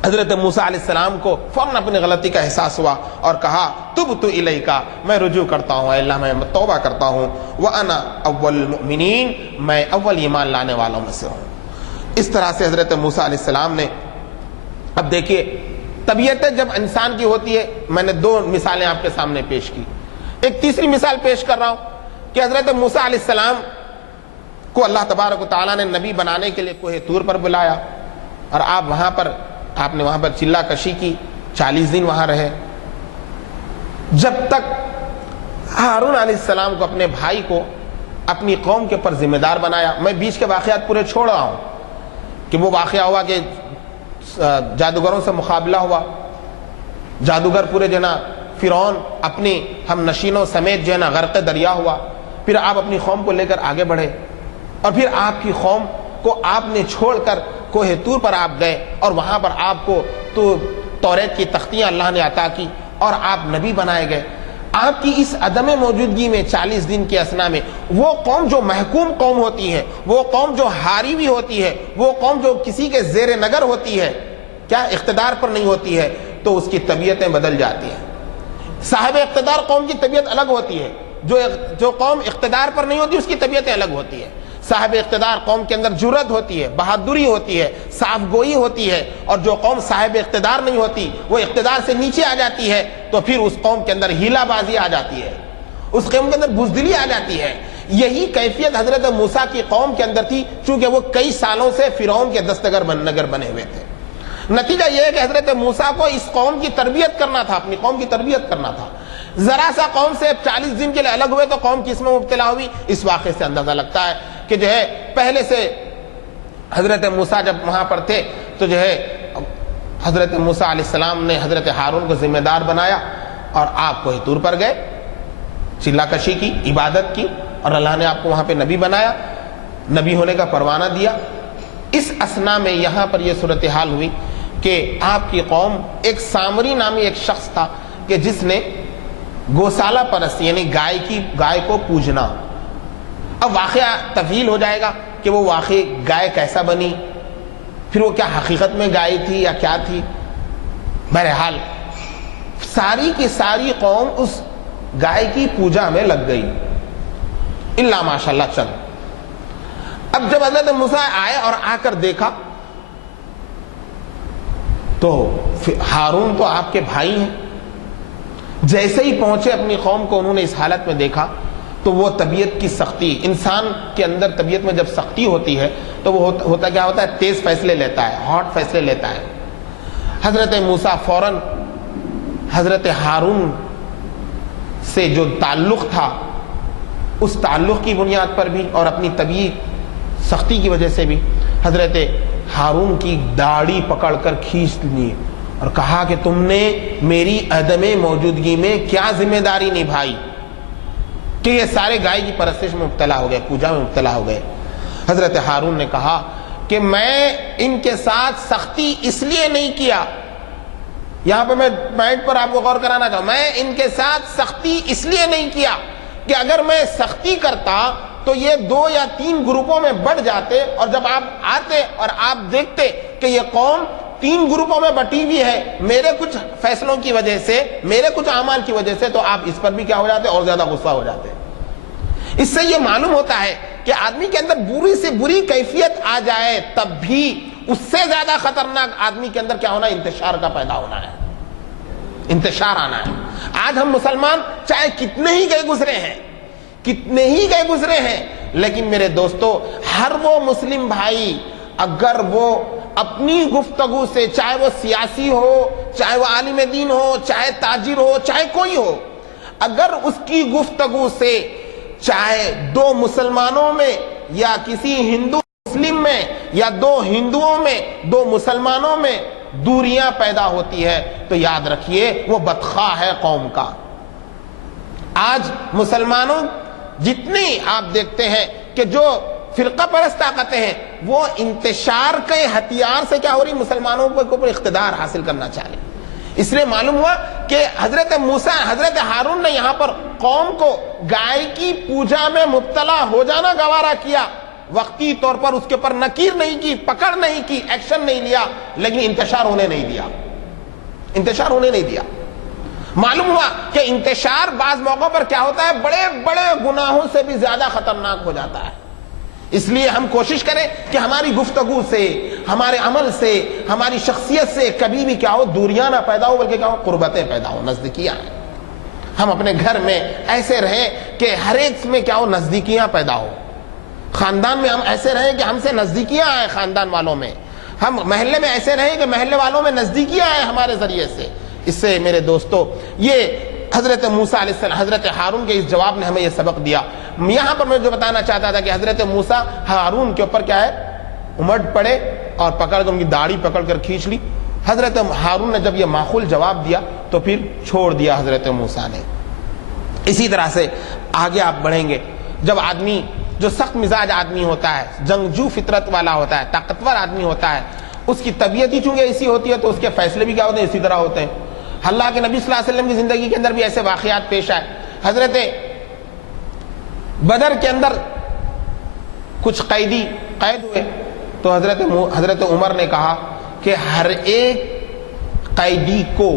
حضرت موسیٰ علیہ السلام کو فوراً اپنی غلطی کا احساس ہوا اور کہا تبت الیک، میں رجوع کرتا ہوں، اے اللہ میں توبہ کرتا ہوں، وانا اول المؤمنین، میں اول ایمان لانے والوں میں سے ہوں۔ اس طرح سے حضرت موسیٰ علیہ السلام نے، اب دیکھیے طبیعتیں جب انسان کی ہوتی ہے، میں نے دو مثالیں آپ کے سامنے پیش کی، ایک تیسری مثال پیش کر رہا ہوں کہ حضرت موسیٰ علیہ السلام کو اللہ تبارک و تعالیٰ نے نبی بنانے کے لیے کوہ طور پر بلایا اور آپ نے وہاں پر چلہ کشی کی، 40 دن وہاں رہے، جب تک ہارون علیہ السلام کو، اپنے بھائی کو اپنی قوم کے اوپر ذمہ دار بنایا۔ میں بیچ کے واقعات پورے چھوڑ رہا ہوں کہ وہ واقعہ ہوا کہ جادوگروں سے مقابلہ ہوا، جادوگر پورے جو نا فرعون اپنی ہم نشینوں سمیت جو ہے نا غرق دریا ہوا۔ پھر آپ اپنی قوم کو لے کر آگے بڑھے اور پھر آپ کی قوم کو آپ نے چھوڑ کر کوہ طور پر آپ گئے اور وہاں پر آپ کو تو توریت کی تختیاں اللہ نے عطا کی اور آپ نبی بنائے گئے۔ آپ کی اس عدم موجودگی میں 40 دن کے اثنا میں وہ قوم جو محکوم قوم ہوتی ہے، وہ قوم جو ہاری ہوئی ہوتی ہے، وہ قوم جو کسی کے زیر نگر ہوتی ہے، کیا اقتدار پر نہیں ہوتی ہے، تو اس کی طبیعتیں بدل جاتی ہیں۔ صاحب اقتدار قوم کی طبیعت الگ ہوتی ہے، جو قوم اقتدار پر نہیں ہوتی اس کی طبیعتیں الگ ہوتی ہے۔ صاحب اقتدار قوم کے اندر جرأت ہوتی ہے، بہادری ہوتی ہے، صاف گوئی ہوتی ہے، اور جو قوم صاحب اقتدار نہیں ہوتی، وہ اقتدار سے نیچے آ جاتی ہے تو پھر اس قوم کے اندر ہیلا بازی آ جاتی ہے، اس قوم کے اندر بزدلی آ جاتی ہے۔ یہی کیفیت حضرت موسیٰ کی قوم کے اندر تھی، چونکہ وہ کئی سالوں سے فرعون کے دستگر نگر بنے ہوئے تھے۔ نتیجہ یہ ہے کہ حضرت موسیٰ کو اس قوم کی تربیت کرنا تھا، اپنی قوم کی تربیت کرنا تھا۔ ذرا سا قوم سے 40 دن کے لیے الگ ہوئے تو قوم کس میں مبتلا ہوئی، اس واقعے سے اندازہ لگتا ہے کہ جو ہے پہلے سے حضرت موسیٰ جب وہاں پر تھے تو جو ہے حضرت موسیٰ علیہ السلام نے حضرت ہارون کو ذمہ دار بنایا اور آپ کوہ طور پر گئے، چلہ کشی کی، عبادت کی، اور اللہ نے آپ کو وہاں پہ نبی بنایا، نبی ہونے کا پروانہ دیا۔ اس اثنا میں یہاں پر یہ صورتحال ہوئی کہ آپ کی قوم، ایک سامری نامی ایک شخص تھا کہ جس نے گوسالہ پرستی یعنی گائے کو پوجنا۔ اب واقعہ طویل ہو جائے گا کہ وہ واقعی گائے کیسا بنی، پھر وہ کیا حقیقت میں گائے تھی یا کیا تھی۔ بہرحال ساری کی ساری قوم اس گائے کی پوجا میں لگ گئی، الا ماشاء اللہ چند۔ اب جب حضرت موسیٰ آئے اور آ کر دیکھا تو ہارون تو آپ کے بھائی ہیں. جیسے ہی پہنچے اپنی قوم کو انہوں نے اس حالت میں دیکھا تو وہ طبیعت کی سختی, انسان کے اندر طبیعت میں جب سختی ہوتی ہے تو وہ ہوتا کیا ہوتا ہے, تیز فیصلے لیتا ہے, ہاٹ فیصلے لیتا ہے. حضرت موسیٰ فوراً حضرت ہارون سے جو تعلق تھا اس تعلق کی بنیاد پر بھی اور اپنی طبیعی سختی کی وجہ سے بھی حضرت ہارون کی داڑھی پکڑ کر کھینچ لی اور کہا کہ تم نے میری عدم موجودگی میں کیا ذمہ داری نبھائی کہ یہ سارے گائے کی پرستش میں مبتلا ہو گئے, پوجا میں مبتلا ہو گئے. حضرت ہارون نے کہا کہ میں ان کے ساتھ سختی اس لیے نہیں کیا, یہاں پہ میں پوائنٹ پر آپ کو غور کرانا چاہوں, میں ان کے ساتھ سختی اس لیے نہیں کیا کہ اگر میں سختی کرتا تو یہ 2 یا 3 گروپوں میں بٹ جاتے, اور جب آپ آتے اور آپ دیکھتے کہ یہ قوم 3 گروپوں میں بٹی ہوئی ہے میرے کچھ فیصلوں کی وجہ سے, میرے کچھ اعمال کی وجہ سے, تو آپ اس پر بھی کیا ہو جاتے, اور زیادہ غصہ ہو جاتے. اس سے یہ معلوم ہوتا ہے کہ آدمی کے اندر بری سے بری کیفیت آ جائے تب بھی اس سے زیادہ خطرناک آدمی کے اندر کیا ہونا ہے, انتشار کا پیدا ہونا ہے, انتشار آنا ہے. آج ہم مسلمان چاہے کتنے ہی گئے گزرے ہیں, لیکن میرے دوستو ہر وہ مسلم بھائی اگر وہ اپنی گفتگو سے, چاہے وہ سیاسی ہو, چاہے وہ عالم دین ہو, چاہے تاجر ہو, چاہے کوئی ہو, اگر اس کی گفتگو سے چاہے 2 مسلمانوں میں یا کسی ہندو مسلم میں یا 2 ہندوؤں میں 2 مسلمانوں میں دوریاں پیدا ہوتی ہے تو یاد رکھیے وہ بدخواہ ہے قوم کا. آج مسلمانوں جتنی آپ دیکھتے ہیں کہ جو فرقہ پرست طاقتیں ہیں وہ انتشار کے ہتھیار سے کیا ہو رہی, مسلمانوں کے اوپر اقتدار حاصل کرنا چاہ رہی. اس لیے معلوم ہوا کہ حضرت موسیٰ, حضرت ہارون نے یہاں پر قوم کو گائے کی پوجا میں مبتلا ہو جانا گوارا کیا, وقتی طور پر اس کے اوپر نکیر نہیں کی, پکڑ نہیں کی, ایکشن نہیں لیا, لیکن انتشار ہونے نہیں دیا. معلوم ہوا کہ انتشار بعض موقعوں پر کیا ہوتا ہے, بڑے بڑے گناہوں سے بھی زیادہ خطرناک ہو جاتا ہے. اس لیے ہم کوشش کریں کہ ہماری گفتگو سے, ہمارے عمل سے, ہماری شخصیت سے کبھی بھی کیا ہو, دوریاں نہ پیدا ہو بلکہ کیا ہو, قربتیں پیدا ہو, نزدیکیاں. ہم اپنے گھر میں ایسے رہیں کہ ہر ایک میں کیا ہو, نزدیکیاں پیدا ہو. خاندان میں ہم ایسے رہیں کہ ہم سے نزدیکیاں آئیں, خاندان والوں میں. ہم محلے میں ایسے رہیں کہ محلے والوں میں نزدیکیاں آئیں ہمارے ذریعے سے. اس سے میرے دوستو یہ حضرت موسیٰ علیہ السلام, حضرت ہارون کے اس جواب نے ہمیں یہ سبق دیا. یہاں پر میں جو بتانا چاہتا تھا کہ حضرت موسیٰ ہارون کے اوپر کیا ہے, امٹ پڑے اور پکڑ کر ان کی داڑھی پکڑ کر کھینچ لی. حضرت ہارون نے جب یہ معقول جواب دیا تو پھر چھوڑ دیا حضرت موسیٰ نے. اسی طرح سے آگے آپ بڑھیں گے, جب آدمی جو سخت مزاج آدمی ہوتا ہے, جنگجو فطرت والا ہوتا ہے, طاقتور آدمی ہوتا ہے, اس کی طبیعت ہی چونکہ ایسی ہوتی ہے تو اس کے فیصلے بھی کیا ہوتے ہیں, اسی طرح ہوتے ہیں. اللہ کے نبی صلی اللہ علیہ وسلم کی زندگی کے اندر بھی ایسے واقعات پیش آئے. حضرت بدر کے اندر کچھ قیدی قید ہوئے تو حضرت عمر نے کہا کہ ہر ایک قیدی کو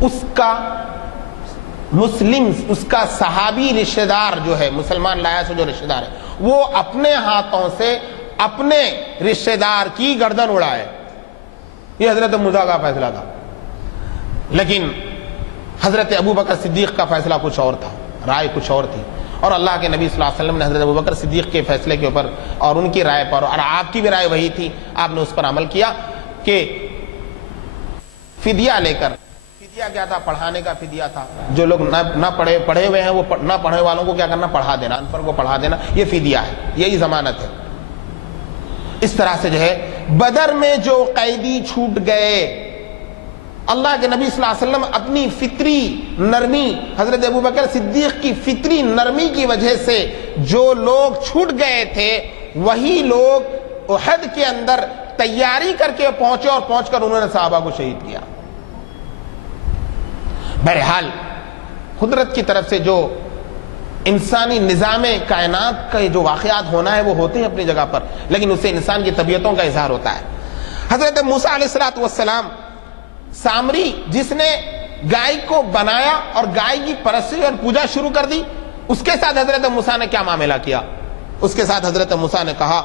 اس کا مسلم, اس کا صحابی رشتہ دار جو ہے, مسلمان لایا سے جو رشتہ دار ہے, وہ اپنے ہاتھوں سے اپنے رشتہ دار کی گردن اڑائے. یہ حضرت موسیٰ کا فیصلہ تھا. لیکن حضرت ابو بکر صدیق کا فیصلہ کچھ اور تھا, رائے کچھ اور تھی. اور اللہ کے نبی صلی اللہ علیہ وسلم نے حضرت ابو بکر صدیق کے فیصلے کے اوپر اور ان کی رائے پر, اور آپ کی بھی رائے وہی تھی, آپ نے اس پر عمل کیا کہ فدیہ لے کر, فدیہ کیا تھا, پڑھانے کا فدیہ تھا. جو لوگ نہ پڑھے ہوئے ہیں وہ نہ پڑھے والوں کو کیا کرنا, پڑھا دینا, ان پر کو پڑھا دینا, یہ فدیہ ہے, یہی ضمانت ہے. اس طرح سے جو ہے بدر میں جو قیدی چھوٹ گئے, اللہ کے نبی صلی اللہ علیہ وسلم اپنی فطری نرمی, حضرت ابو بکر صدیق کی فطری نرمی کی وجہ سے جو لوگ چھوٹ گئے تھے وہی لوگ احد کے اندر تیاری کر کے پہنچے اور پہنچ کر انہوں نے صحابہ کو شہید کیا. بہرحال قدرت کی طرف سے جو انسانی نظام کائنات کا جو واقعات ہونا ہے وہ ہوتے ہیں اپنی جگہ پر, لیکن اس سے انسان کی طبیعتوں کا اظہار ہوتا ہے. حضرت موسیٰ علیہ السلام سامری جس نے گائے کو بنایا اور گائے کی پرستش اور پوجا شروع کر دی, اس کے ساتھ حضرت موسیٰ نے کیا معاملہ کیا, اس کے ساتھ حضرت موسیٰ نے کہا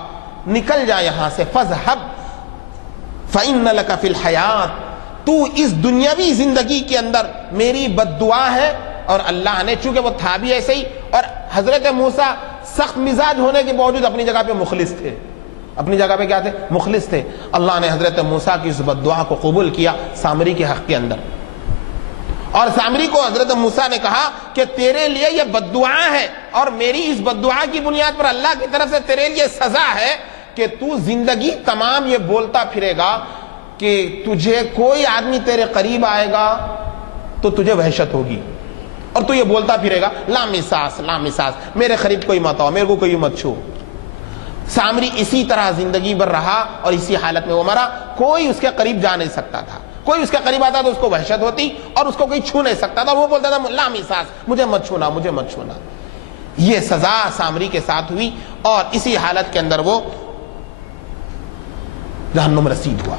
نکل جا یہاں سے, فذهب فَإِنَّ لَكَ فِي الْحَيَاةِ، تو اس دنیاوی زندگی کے اندر میری بد دعا ہے. اور اللہ نے چونکہ وہ تھا بھی ایسے ہی، اور حضرت موسیٰ سخت مزاج ہونے کے باوجود اپنی جگہ پہ مخلص تھے. اپنی جگہ پہ کیا تھے؟ مخلص تھے. اللہ نے حضرت موسیٰ کی اس بد دعا کو قبول کیا سامری کے حق کے اندر. اور سامری کو حضرت موسیٰ نے کہا کہ تیرے لیے یہ بد دعا ہے، اور میری اس بد دعا کی بنیاد پر اللہ کی طرف سے تیرے لیے سزا ہے کہ تو زندگی تمام یہ بولتا پھرے گا کہ تجھے کوئی آدمی تیرے قریب آئے گا تو تجھے وحشت ہوگی، اور تو یہ بولتا پھرے گا لا مساس لا مساس، میرے قریب کوئی مت آؤ، میرے کو کوئی مت چھو. سامری اسی طرح زندگی بھر رہا اور اسی حالت میں وہ مرا. کوئی اس کے قریب جا نہیں سکتا تھا، کوئی اس کے قریب آتا تو اس کو وحشت ہوتی، اور اس کو کوئی چھو نہیں سکتا تھا. وہ بولتا تھا لا مساس، مجھے مت چھونا، مجھے مت چھونا. یہ سزا سامری کے ساتھ ہوئی، اور اسی حالت کے اندر وہ جہنم رسید ہوا.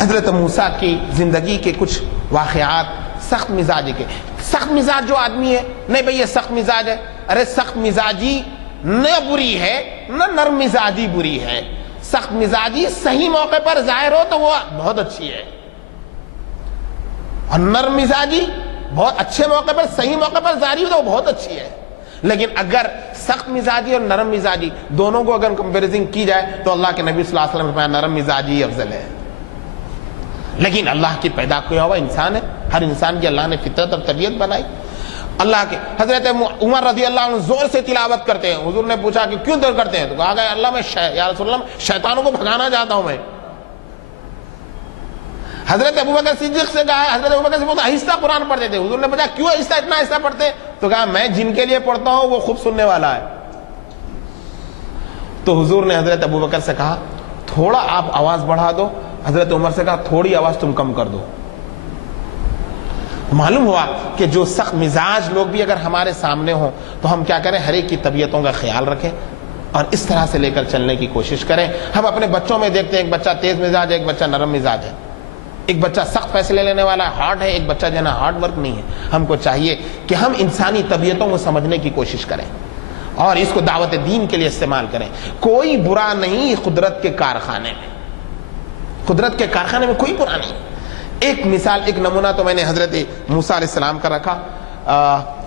حضرت موسیٰ کی زندگی کے کچھ واقعات سخت مزاج کے. سخت مزاج جو آدمی ہے، نہیں بھئی یہ سخت مزاج ہے، ارے سخت مزاجی نہ بری ہے نہ نرم مزاجی بری ہے. سخت مزاجی صحیح موقع پر ظاہر ہو تو وہ بہت اچھی ہے، اور نرم مزاجی بہت اچھے موقع پر صحیح موقع پر ظاہر ہو تو وہ بہت اچھی ہے. لیکن اگر سخت مزاجی اور نرم مزاجی دونوں کو اگر کمپیریزن کی جائے تو اللہ کے نبی صلی اللہ علیہ وسلم نے فرمایا نرم مزاجی افضل ہے. لیکن اللہ کی پیدا کیا ہوا انسان ہے، ہر انسان کی اللہ نے فطرت اور طبیعت بنائی. اللہ کے حضرت عمر رضی اللہ عنہ زور سے تلاوت کرتے ہیں. حضور نے پوچھا کہ کیوں دیر کرتے ہیں؟ تو کہا کہ اللہ میں یا رسول اللہ شیطانوں کو بھگانا چاہتا ہوں میں. حضرت ابوبکر صدیق سے کہا، حضرت ابوبکر صدیق بہت آہستہ قرآن پڑھتے تھے. حضور نے پوچھا کیوں آہستہ اتنا آہستہ پڑھتے ہیں؟ تو کہا میں جن کے لیے پڑھتا ہوں وہ خوب سننے والا ہے. تو حضور نے حضرت ابوبکر سے کہا تھوڑا آپ آواز بڑھا دو. حضرت عمر سے کہا تھوڑی آواز تم کم کر دو. معلوم ہوا کہ جو سخت مزاج لوگ بھی اگر ہمارے سامنے ہوں تو ہم کیا کریں؟ ہر ایک کی طبیعتوں کا خیال رکھیں اور اس طرح سے لے کر چلنے کی کوشش کریں. ہم اپنے بچوں میں دیکھتے ہیں ایک بچہ تیز مزاج ہے، ایک بچہ نرم مزاج ہے، ایک بچہ سخت فیصلے لینے والا ہے، ہارڈ ہے، ایک بچہ جو ہے نا ہارڈ ورک نہیں ہے. ہم کو چاہیے کہ ہم انسانی طبیعتوں کو سمجھنے کی کوشش کریں اور اس کو دعوت دین کے لیے استعمال کریں. کوئی برا نہیں قدرت کے کارخانے میں، قدرت کے کارخانے میں کوئی برا نہیں. ایک مثال، ایک نمونہ تو میں نے حضرت موسیٰ علیہ السلام کا رکھا.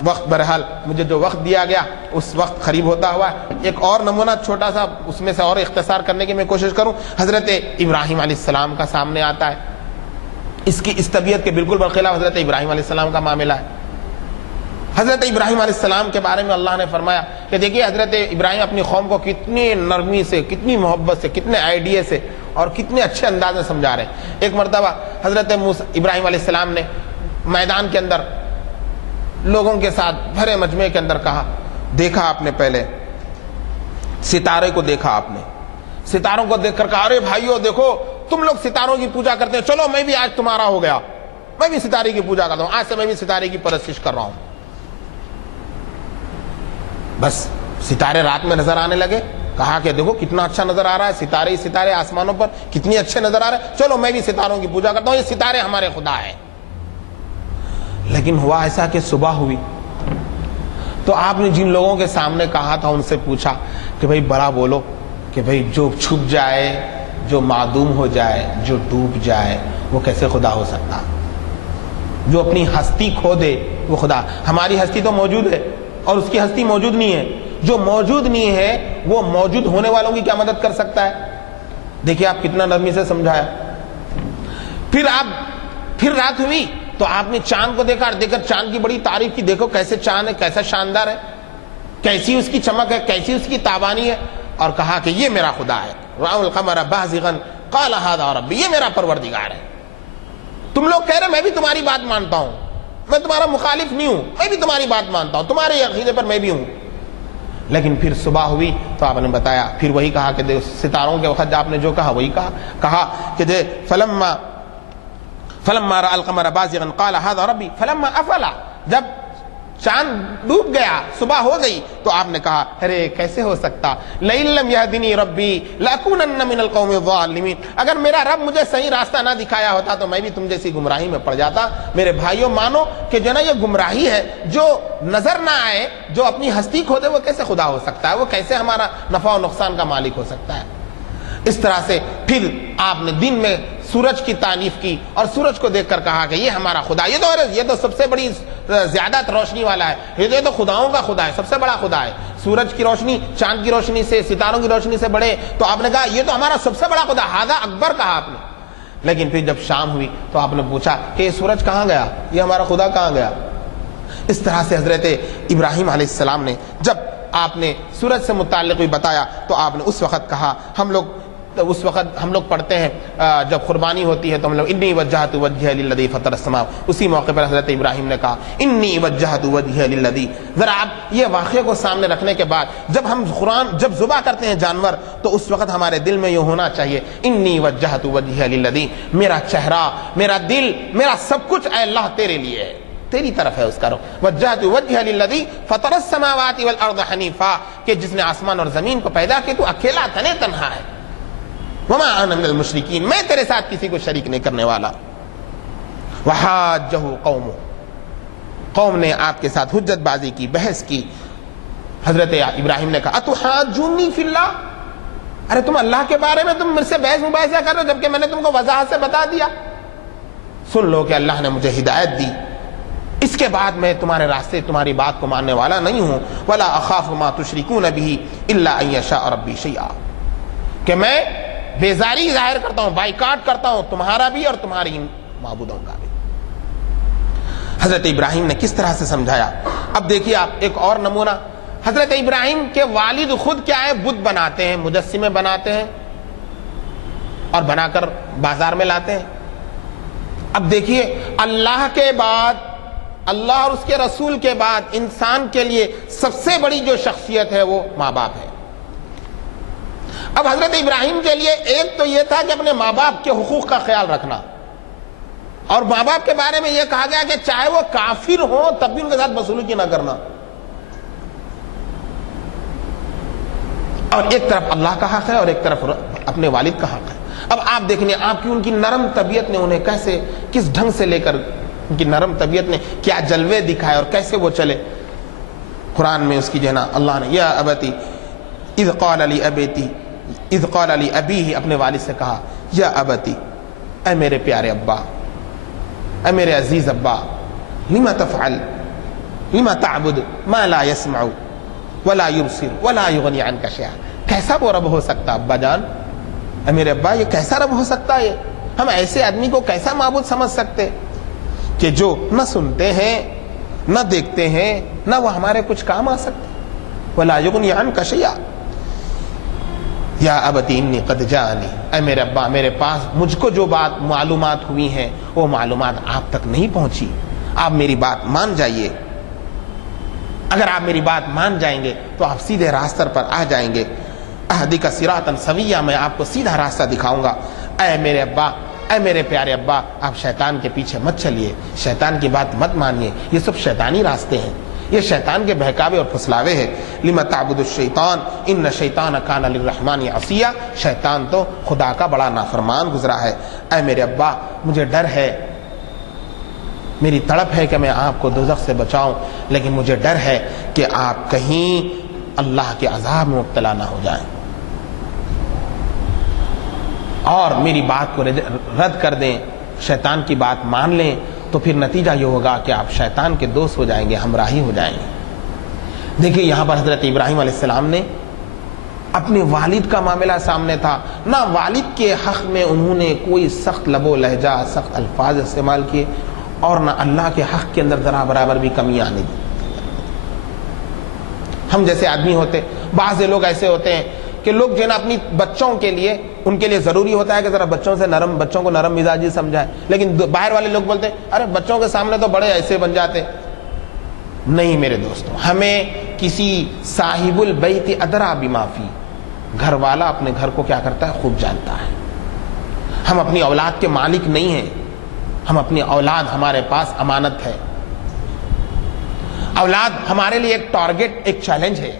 وقت بہرحال مجھے جو وقت دیا گیا اس وقت قریب ہوتا ہوا. ایک اور نمونہ چھوٹا سا اس میں سے اور اختصار کرنے کی میں کوشش کروں. حضرت ابراہیم علیہ السلام کا سامنے آتا ہے. اس طبیعت کے بالکل برخلاف حضرت ابراہیم علیہ السلام کا معاملہ ہے. حضرت ابراہیم علیہ السلام کے بارے میں اللہ نے فرمایا کہ دیکھیے حضرت ابراہیم اپنی قوم کو کتنی نرمی سے، کتنی محبت سے، کتنے آئیڈیا سے اور کتنے اچھے انداز میں سمجھا رہے ہیں. ایک مرتبہ حضرت ابراہیم علیہ السلام نے میدان کے اندر لوگوں کے ساتھ بھرے مجمع کے اندر کہا، دیکھا آپ نے پہلے ستارے کو، دیکھا آپ نے ستاروں کو دیکھ کر کہا ارے بھائیو دیکھو تم لوگ ستاروں کی پوجا کرتے ہیں، چلو میں بھی آج تمہارا ہو گیا، میں بھی ستارے کی پوجا کرتا ہوں، آج سے میں بھی ستارے کی پرستش کر رہا ہوں. بس ستارے رات میں نظر آنے لگے. کہا کہ دیکھو کتنا اچھا نظر آ رہا ہے، ستارے ہی ستارے آسمانوں پر کتنی اچھے نظر آ رہے ہیں، چلو میں بھی ستاروں کی پوجا کرتا ہوں، یہ ستارے ہمارے خدا ہے. لیکن ہوا ایسا کہ صبح ہوئی تو آپ نے جن لوگوں کے سامنے کہا تھا ان سے پوچھا کہ بھئی بڑا بولو کہ بھئی جو چھپ جائے، جو معدوم ہو جائے، جو ڈوب جائے وہ کیسے خدا ہو سکتا؟ جو اپنی ہستی کھو دے وہ خدا. ہماری ہستی تو موجود ہے اور اس کی ہستی موجود نہیں ہے. جو موجود نہیں ہے وہ موجود ہونے والوں کی کیا مدد کر سکتا ہے؟ دیکھیے آپ کتنا نرمی سے سمجھایا. پھر رات ہوئی تو آپ نے چاند کو دیکھا اور دیکھ کر چاند کی بڑی تعریف کی، دیکھو کیسے چاند ہے، کیسا شاندار ہے، کیسی اس کی چمک ہے، کیسی اس کی تابانی ہے، اور کہا کہ یہ میرا خدا ہے. رأوا القمر بازغا قال هذا ربی، یہ میرا پروردگار ہے. تم لوگ کہہ رہے میں بھی تمہاری بات مانتا ہوں، میں تمہارا مخالف نہیں ہوں، میں بھی تمہاری بات مانتا ہوں، تمہارے عقیدے پر میں بھی ہوں. لیکن پھر صبح ہوئی تو آپ نے بتایا، پھر وہی کہا کہ ستاروں کے وقت آپ نے جو کہا وہی کہا کہ فلما رأى القمر بازغا قال هذا ربی فلما افلا، جب چاند ڈوب گیا، صبح ہو گئی، تو آپ نے کہا ارے کیسے ہو سکتا، لئن لم يهدني ربی لأكونن من القوم الظالمین، اگر میرا رب مجھے صحیح راستہ نہ دکھایا ہوتا تو میں بھی تم جیسی گمراہی میں پڑ جاتا. میرے بھائیوں مانو کہ جو نا یہ گمراہی ہے، جو نظر نہ آئے، جو اپنی ہستی کھو دے، وہ کیسے خدا ہو سکتا ہے؟ وہ کیسے ہمارا نفع و نقصان کا مالک ہو سکتا ہے؟ اس طرح سے پھر آپ نے دن میں سورج کی تعریف کی اور سورج کو دیکھ کر کہا کہ یہ ہمارا خدا، یہ تو سب سے بڑی زیادہ روشنی والا ہے، یہ تو خداؤں کا خدا ہے، سب سے بڑا خدا ہے، سورج کی روشنی چاند کی روشنی سے ستاروں کی روشنی سے بڑے، تو آپ نے کہا یہ تو ہمارا سب سے بڑا خدا، ہذا اکبر کہا آپ نے۔ لیکن پھر جب شام ہوئی تو آپ نے پوچھا کہ یہ سورج کہاں گیا، یہ ہمارا خدا کہاں گیا؟ اس طرح سے حضرت ابراہیم علیہ السلام نے جب آپ نے سورج سے متعلق بھی بتایا تو آپ نے اس وقت کہا، اس وقت ہم لوگ پڑھتے ہیں جب قربانی ہوتی ہے تو ہم لوگ انی وجہت وجہی للذی فطر السماوات، اسی موقع پر حضرت ابراہیم نے کہا انی وجہت وجہی للذی۔ ذرا آپ یہ واقعے کو سامنے رکھنے کے بعد جب ہم قرآن جب ذبح کرتے ہیں جانور تو اس وقت ہمارے دل میں یہ ہونا چاہیے انی وجہت وجہی للذی، میرا چہرہ، میرا دل، میرا سب کچھ اے اللہ تیرے لیے ہے، تیری طرف ہے اس کا رخ۔ وجہت وجہی للذی فطر السماوات والارض حنیفا، کہ جس نے آسمان اور زمین کو پیدا کیا تو اکیلا تنہا ہے، وما انا من المشرکین، میں تیرے ساتھ کسی کو شریک نہیں کرنے والا۔ وحاجہ قوم نے آپ کے ساتھ حجت بازی کی، بحث کی۔ حضرت ابراہیم نے کہا اتحاجونی فی اللہ، ارے تم اللہ کے بارے میں تم مجھ سے بحث مباحثہ کر رہے ہو جبکہ میں نے تم کو وضاحت سے بتا دیا۔ سن لو کہ اللہ نے مجھے ہدایت دی، اس کے بعد میں تمہارے راستے تمہاری بات کو ماننے والا نہیں ہوں۔ ولا اخاف ما تشرکون به الا ان یشاء ربی شیئا، کہ میں بیزاری ظاہر کرتا ہوں، بائیکاٹ کرتا ہوں تمہارا بھی اور تمہاری معبودوں کا بھی۔ حضرت ابراہیم نے کس طرح سے سمجھایا۔ اب دیکھیے آپ ایک اور نمونہ، حضرت ابراہیم کے والد خود کیا ہے، بت بناتے ہیں، مجسمے بناتے ہیں اور بنا کر بازار میں لاتے ہیں۔ اب دیکھیے اللہ کے بعد، اللہ اور اس کے رسول کے بعد انسان کے لیے سب سے بڑی جو شخصیت ہے وہ ماں باپ ہے۔ اب حضرت ابراہیم کے لیے ایک تو یہ تھا کہ اپنے ماں باپ کے حقوق کا خیال رکھنا، اور ماں باپ کے بارے میں یہ کہا گیا کہ چاہے وہ کافر ہوں تب بھی ان کے ساتھ بدسلوکی نہ کرنا، اور ایک طرف اللہ کا حق ہے اور ایک طرف اپنے والد کا حق ہے۔ اب آپ دیکھیں آپ کی ان کی نرم طبیعت نے انہیں کیسے، کس ڈھنگ سے لے کر ان کی نرم طبیعت نے کیا جلوے دکھائے اور کیسے وہ چلے۔ قرآن میں اس کی جو ہے نا اللہ نے یا ابتی اذ قال لی ابیہ، اپنے والد سے کہا یا ابتی، اے میرے پیارے ابا، اے میرے عزیز ابا، لما تفعل لما تعبد ما لا يسمع ولا يبصر ولا يغني عنك شيئا، کیسا وہ رب ہو سکتا ابا جان، اے میرے ابا یہ کیسا رب ہو سکتا ہے، ہم ایسے آدمی کو کیسا معبود سمجھ سکتے کہ جو نہ سنتے ہیں نہ دیکھتے ہیں نہ وہ ہمارے کچھ کام آ سکتے، ولا يغني عنك شيئا یا ابتی انی قد جاءنی، اے میرے ابا میرے پاس مجھ کو جو بات معلومات ہوئی ہیں وہ معلومات آپ تک نہیں پہنچی، آپ میری بات مان جائیے، اگر آپ میری بات مان جائیں گے تو آپ سیدھے راستہ پر آ جائیں گے، اہدیک صراطا سویا، میں آپ کو سیدھا راستہ دکھاؤں گا۔ اے میرے ابا، اے میرے پیارے ابا، آپ شیطان کے پیچھے مت چلیے، شیطان کی بات مت مانیے، یہ سب شیطانی راستے ہیں، یہ شیطان کے بہکاوے اور پھسلاوے ہیں۔ لما تعبد الشیطان ان الشیطان کان للرحمن عصیا، شیطان تو خدا کا بڑا نافرمان گزرا ہے۔ اے میرے ابا مجھے ڈر ہے، میری تڑپ ہے کہ میں آپ کو دوزخ سے بچاؤں، لیکن مجھے ڈر ہے کہ آپ کہیں اللہ کے عذاب میں مبتلا نہ ہو جائیں اور میری بات کو رد کر دیں، شیطان کی بات مان لیں، تو پھر نتیجہ یہ ہوگا کہ آپ شیطان کے دوست ہو جائیں گے، ہمراہی ہو جائیں گے۔ دیکھیے یہاں پر حضرت ابراہیم علیہ السلام نے اپنے والد کا معاملہ سامنے تھا، نہ والد کے حق میں انہوں نے کوئی سخت لب و لہجہ، سخت الفاظ استعمال کیے، اور نہ اللہ کے حق کے اندر ذرا برابر بھی کمی آنے دی۔ ہم جیسے آدمی ہوتے، بعض لوگ ایسے ہوتے ہیں کہ لوگ جو ہے نا اپنی بچوں کے لیے، ان کے لیے ضروری ہوتا ہے کہ ذرا بچوں کو نرم مزاجی سمجھائے، لیکن باہر والے لوگ بولتے ہیں ارے بچوں کے سامنے تو بڑے ایسے بن جاتے۔ نہیں میرے دوستوں، ہمیں کسی صاحب البیت ادرا بما فی، گھر والا اپنے گھر کو کیا کرتا ہے خوب جانتا ہے۔ ہم اپنی اولاد کے مالک نہیں ہیں، ہم اپنی اولاد ہمارے پاس امانت ہے، اولاد ہمارے لیے ایک ٹارگٹ، ایک چیلنج ہے۔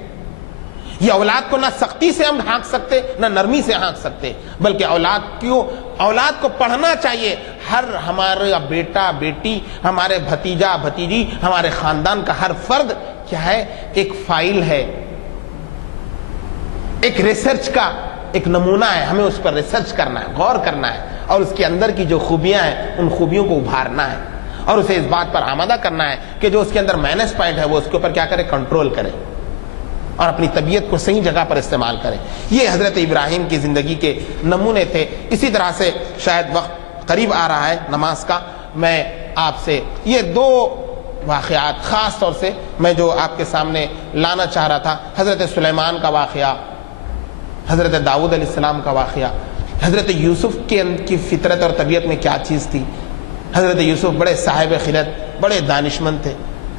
یہ اولاد کو نہ سختی سے ہم ہانک سکتے نہ نرمی سے ہانک سکتے، بلکہ اولاد کو پڑھنا چاہیے۔ ہر ہمارا بیٹا بیٹی، ہمارے بھتیجا بھتیجی، ہمارے خاندان کا ہر فرد کیا ہے، ایک فائل ہے، ایک ریسرچ کا ایک نمونہ ہے، ہمیں اس پر ریسرچ کرنا ہے، غور کرنا ہے، اور اس کے اندر کی جو خوبیاں ہیں ان خوبیوں کو ابھارنا ہے، اور اسے اس بات پر آمادہ کرنا ہے کہ جو اس کے اندر مائنس پوائنٹ ہے وہ اس کے اوپر کیا کرے، کنٹرول کرے، اور اپنی طبیعت کو صحیح جگہ پر استعمال کرے۔ یہ حضرت ابراہیم کی زندگی کے نمونے تھے۔ اسی طرح سے شاید وقت قریب آ رہا ہے نماز کا، میں آپ سے یہ دو واقعات خاص طور سے میں جو آپ کے سامنے لانا چاہ رہا تھا، حضرت سلیمان کا واقعہ، حضرت داؤد علیہ السلام کا واقعہ، حضرت یوسف کی فطرت اور طبیعت میں کیا چیز تھی۔ حضرت یوسف بڑے صاحب خلت، بڑے دانشمند تھے۔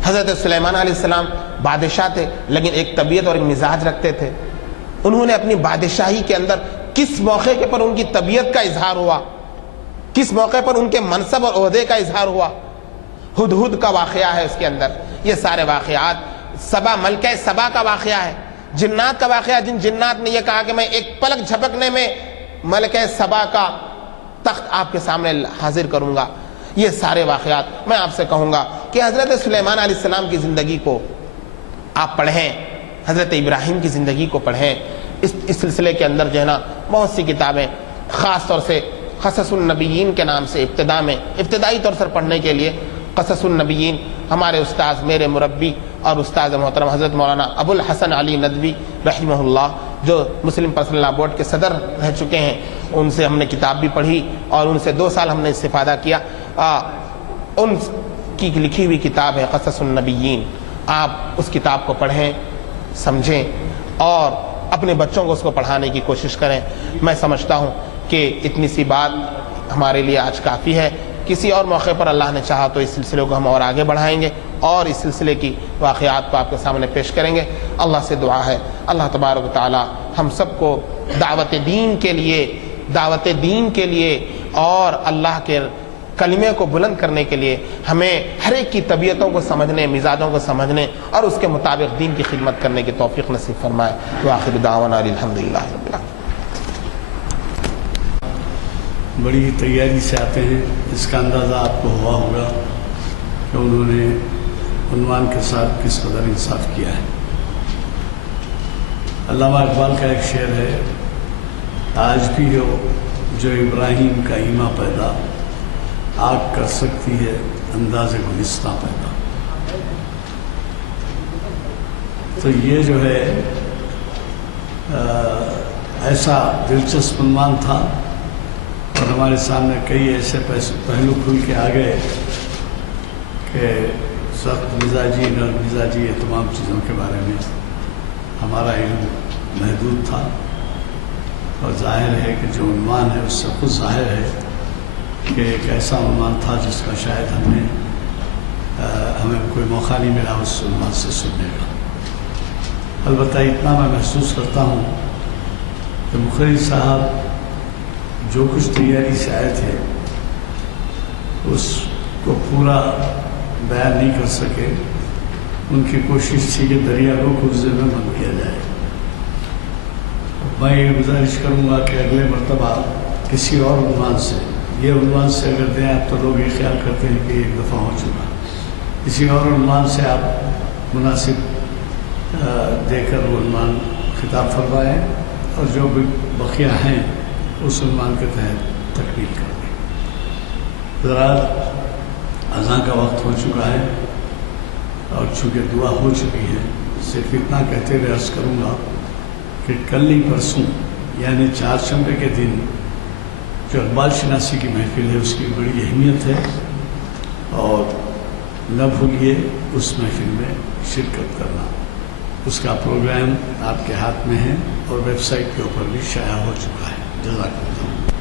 حضرت سلیمان علیہ السلام بادشاہ تھے، لیکن ایک طبیعت اور ایک مزاج رکھتے تھے۔ انہوں نے اپنی بادشاہی کے اندر کس موقع کے پر ان کی طبیعت کا اظہار ہوا، کس موقع پر ان کے منصب اور عہدے کا اظہار ہوا۔ ہدہد کا واقعہ ہے اس کے اندر۔ یہ سارے واقعات سبا، ملکہ سبا کا واقعہ ہے، جنات کا واقعہ، جن جنات نے یہ کہا کہ میں ایک پلک جھپکنے میں ملکہ سبا کا تخت آپ کے سامنے حاضر کروں گا۔ یہ سارے واقعات میں آپ سے کہوں گا کہ حضرت سلیمان علیہ السلام کی زندگی کو آپ پڑھیں، حضرت ابراہیم کی زندگی کو پڑھیں۔ اس سلسلے کے اندر جو ہے نا بہت سی کتابیں، خاص طور سے قصص النبیین کے نام سے ابتدائی طور پر پڑھنے کے لیے قصص النبیین، ہمارے استاذ، میرے مربی اور استاذ محترم حضرت مولانا ابو الحسن علی ندوی رحمہ اللہ، جو مسلم پرسنل لا بورڈ کے صدر رہ چکے ہیں، ان سے ہم نے کتاب بھی پڑھی اور ان سے 2 سال ہم نے استفادہ کیا۔ ان کی لکھی ہوئی کتاب ہے قصص النبیین۔ آپ اس کتاب کو پڑھیں، سمجھیں اور اپنے بچوں کو اس کو پڑھانے کی کوشش کریں۔ میں سمجھتا ہوں کہ اتنی سی بات ہمارے لیے آج کافی ہے۔ کسی اور موقع پر اللہ نے چاہا تو اس سلسلے کو ہم اور آگے بڑھائیں گے اور اس سلسلے کی واقعات کو آپ کے سامنے پیش کریں گے۔ اللہ سے دعا ہے اللہ تبارک و تعالی ہم سب کو دعوت دین کے لیے اور اللہ کے کلمے کو بلند کرنے کے لیے ہمیں ہر ایک کی طبیعتوں کو سمجھنے، مزاجوں کو سمجھنے اور اس کے مطابق دین کی خدمت کرنے کی توفیق نصیب فرمائے۔ وآخر دعوانا الحمدللہ رب العالمین۔ بڑی تیاری سے آتے ہیں، اس کا اندازہ آپ کو ہوا ہوگا کہ انہوں نے عنوان کے ساتھ کس قدر انصاف کیا ہے۔ علامہ اقبال کا ایک شعر ہے، آج بھی ہو جو ابراہیم کا ایما پیدا، آگ کر سکتی ہے انداز گلستہ پیدا۔ تو یہ جو ہے ایسا دلچسپ عنوان تھا اور ہمارے سامنے کئی ایسے پہلو کھل کے آ گئے کہ سخت مزاجی، نرم مزاجی، یہ تمام چیزوں کے بارے میں ہمارا علم محدود تھا، اور ظاہر ہے کہ جو عنوان ہے اس سے خود ظاہر ہے کہ ایک ایسا عنوان تھا جس کا شاید ہمیں کوئی موقع نہیں ملا اس عنوان سے سننے کا۔ البتہ اتنا میں محسوس کرتا ہوں کہ مخرج صاحب جو کچھ تیاری سے آئے تھے اس کو پورا بیان نہیں کر سکے۔ ان کی کوشش تھی کہ دریا کو قبضے میں بند کیا جائے۔ میں یہ گزارش کروں گا کہ اگلے مرتبہ کسی اور عنوان سے، یہ عنوان سے اگر دیں آپ تو لوگ یہ خیال کرتے ہیں کہ ایک دفعہ ہو چکا، کسی اور عنوان سے آپ مناسب دے کر وہ عنوان خطاب فرمائیں اور جو بھی بقیہ ہیں اس عنوان کے تحت تکمیل کر دیں۔ ذرا اذان کا وقت ہو چکا ہے اور چونکہ دعا ہو چکی ہے، صرف اتنا کہتے ہوئے عرض کروں گا کہ کل ہی پرسوں یعنی چہارشنبے کے دن جو اقبال شناسی کی محفل ہے اس کی بڑی اہمیت ہے، اور نہ بھولیے اس محفل میں شرکت کرنا۔ اس کا پروگرام آپ کے ہاتھ میں ہے اور ویب سائٹ کے اوپر بھی شائع ہو چکا ہے۔ جزاک اللہ۔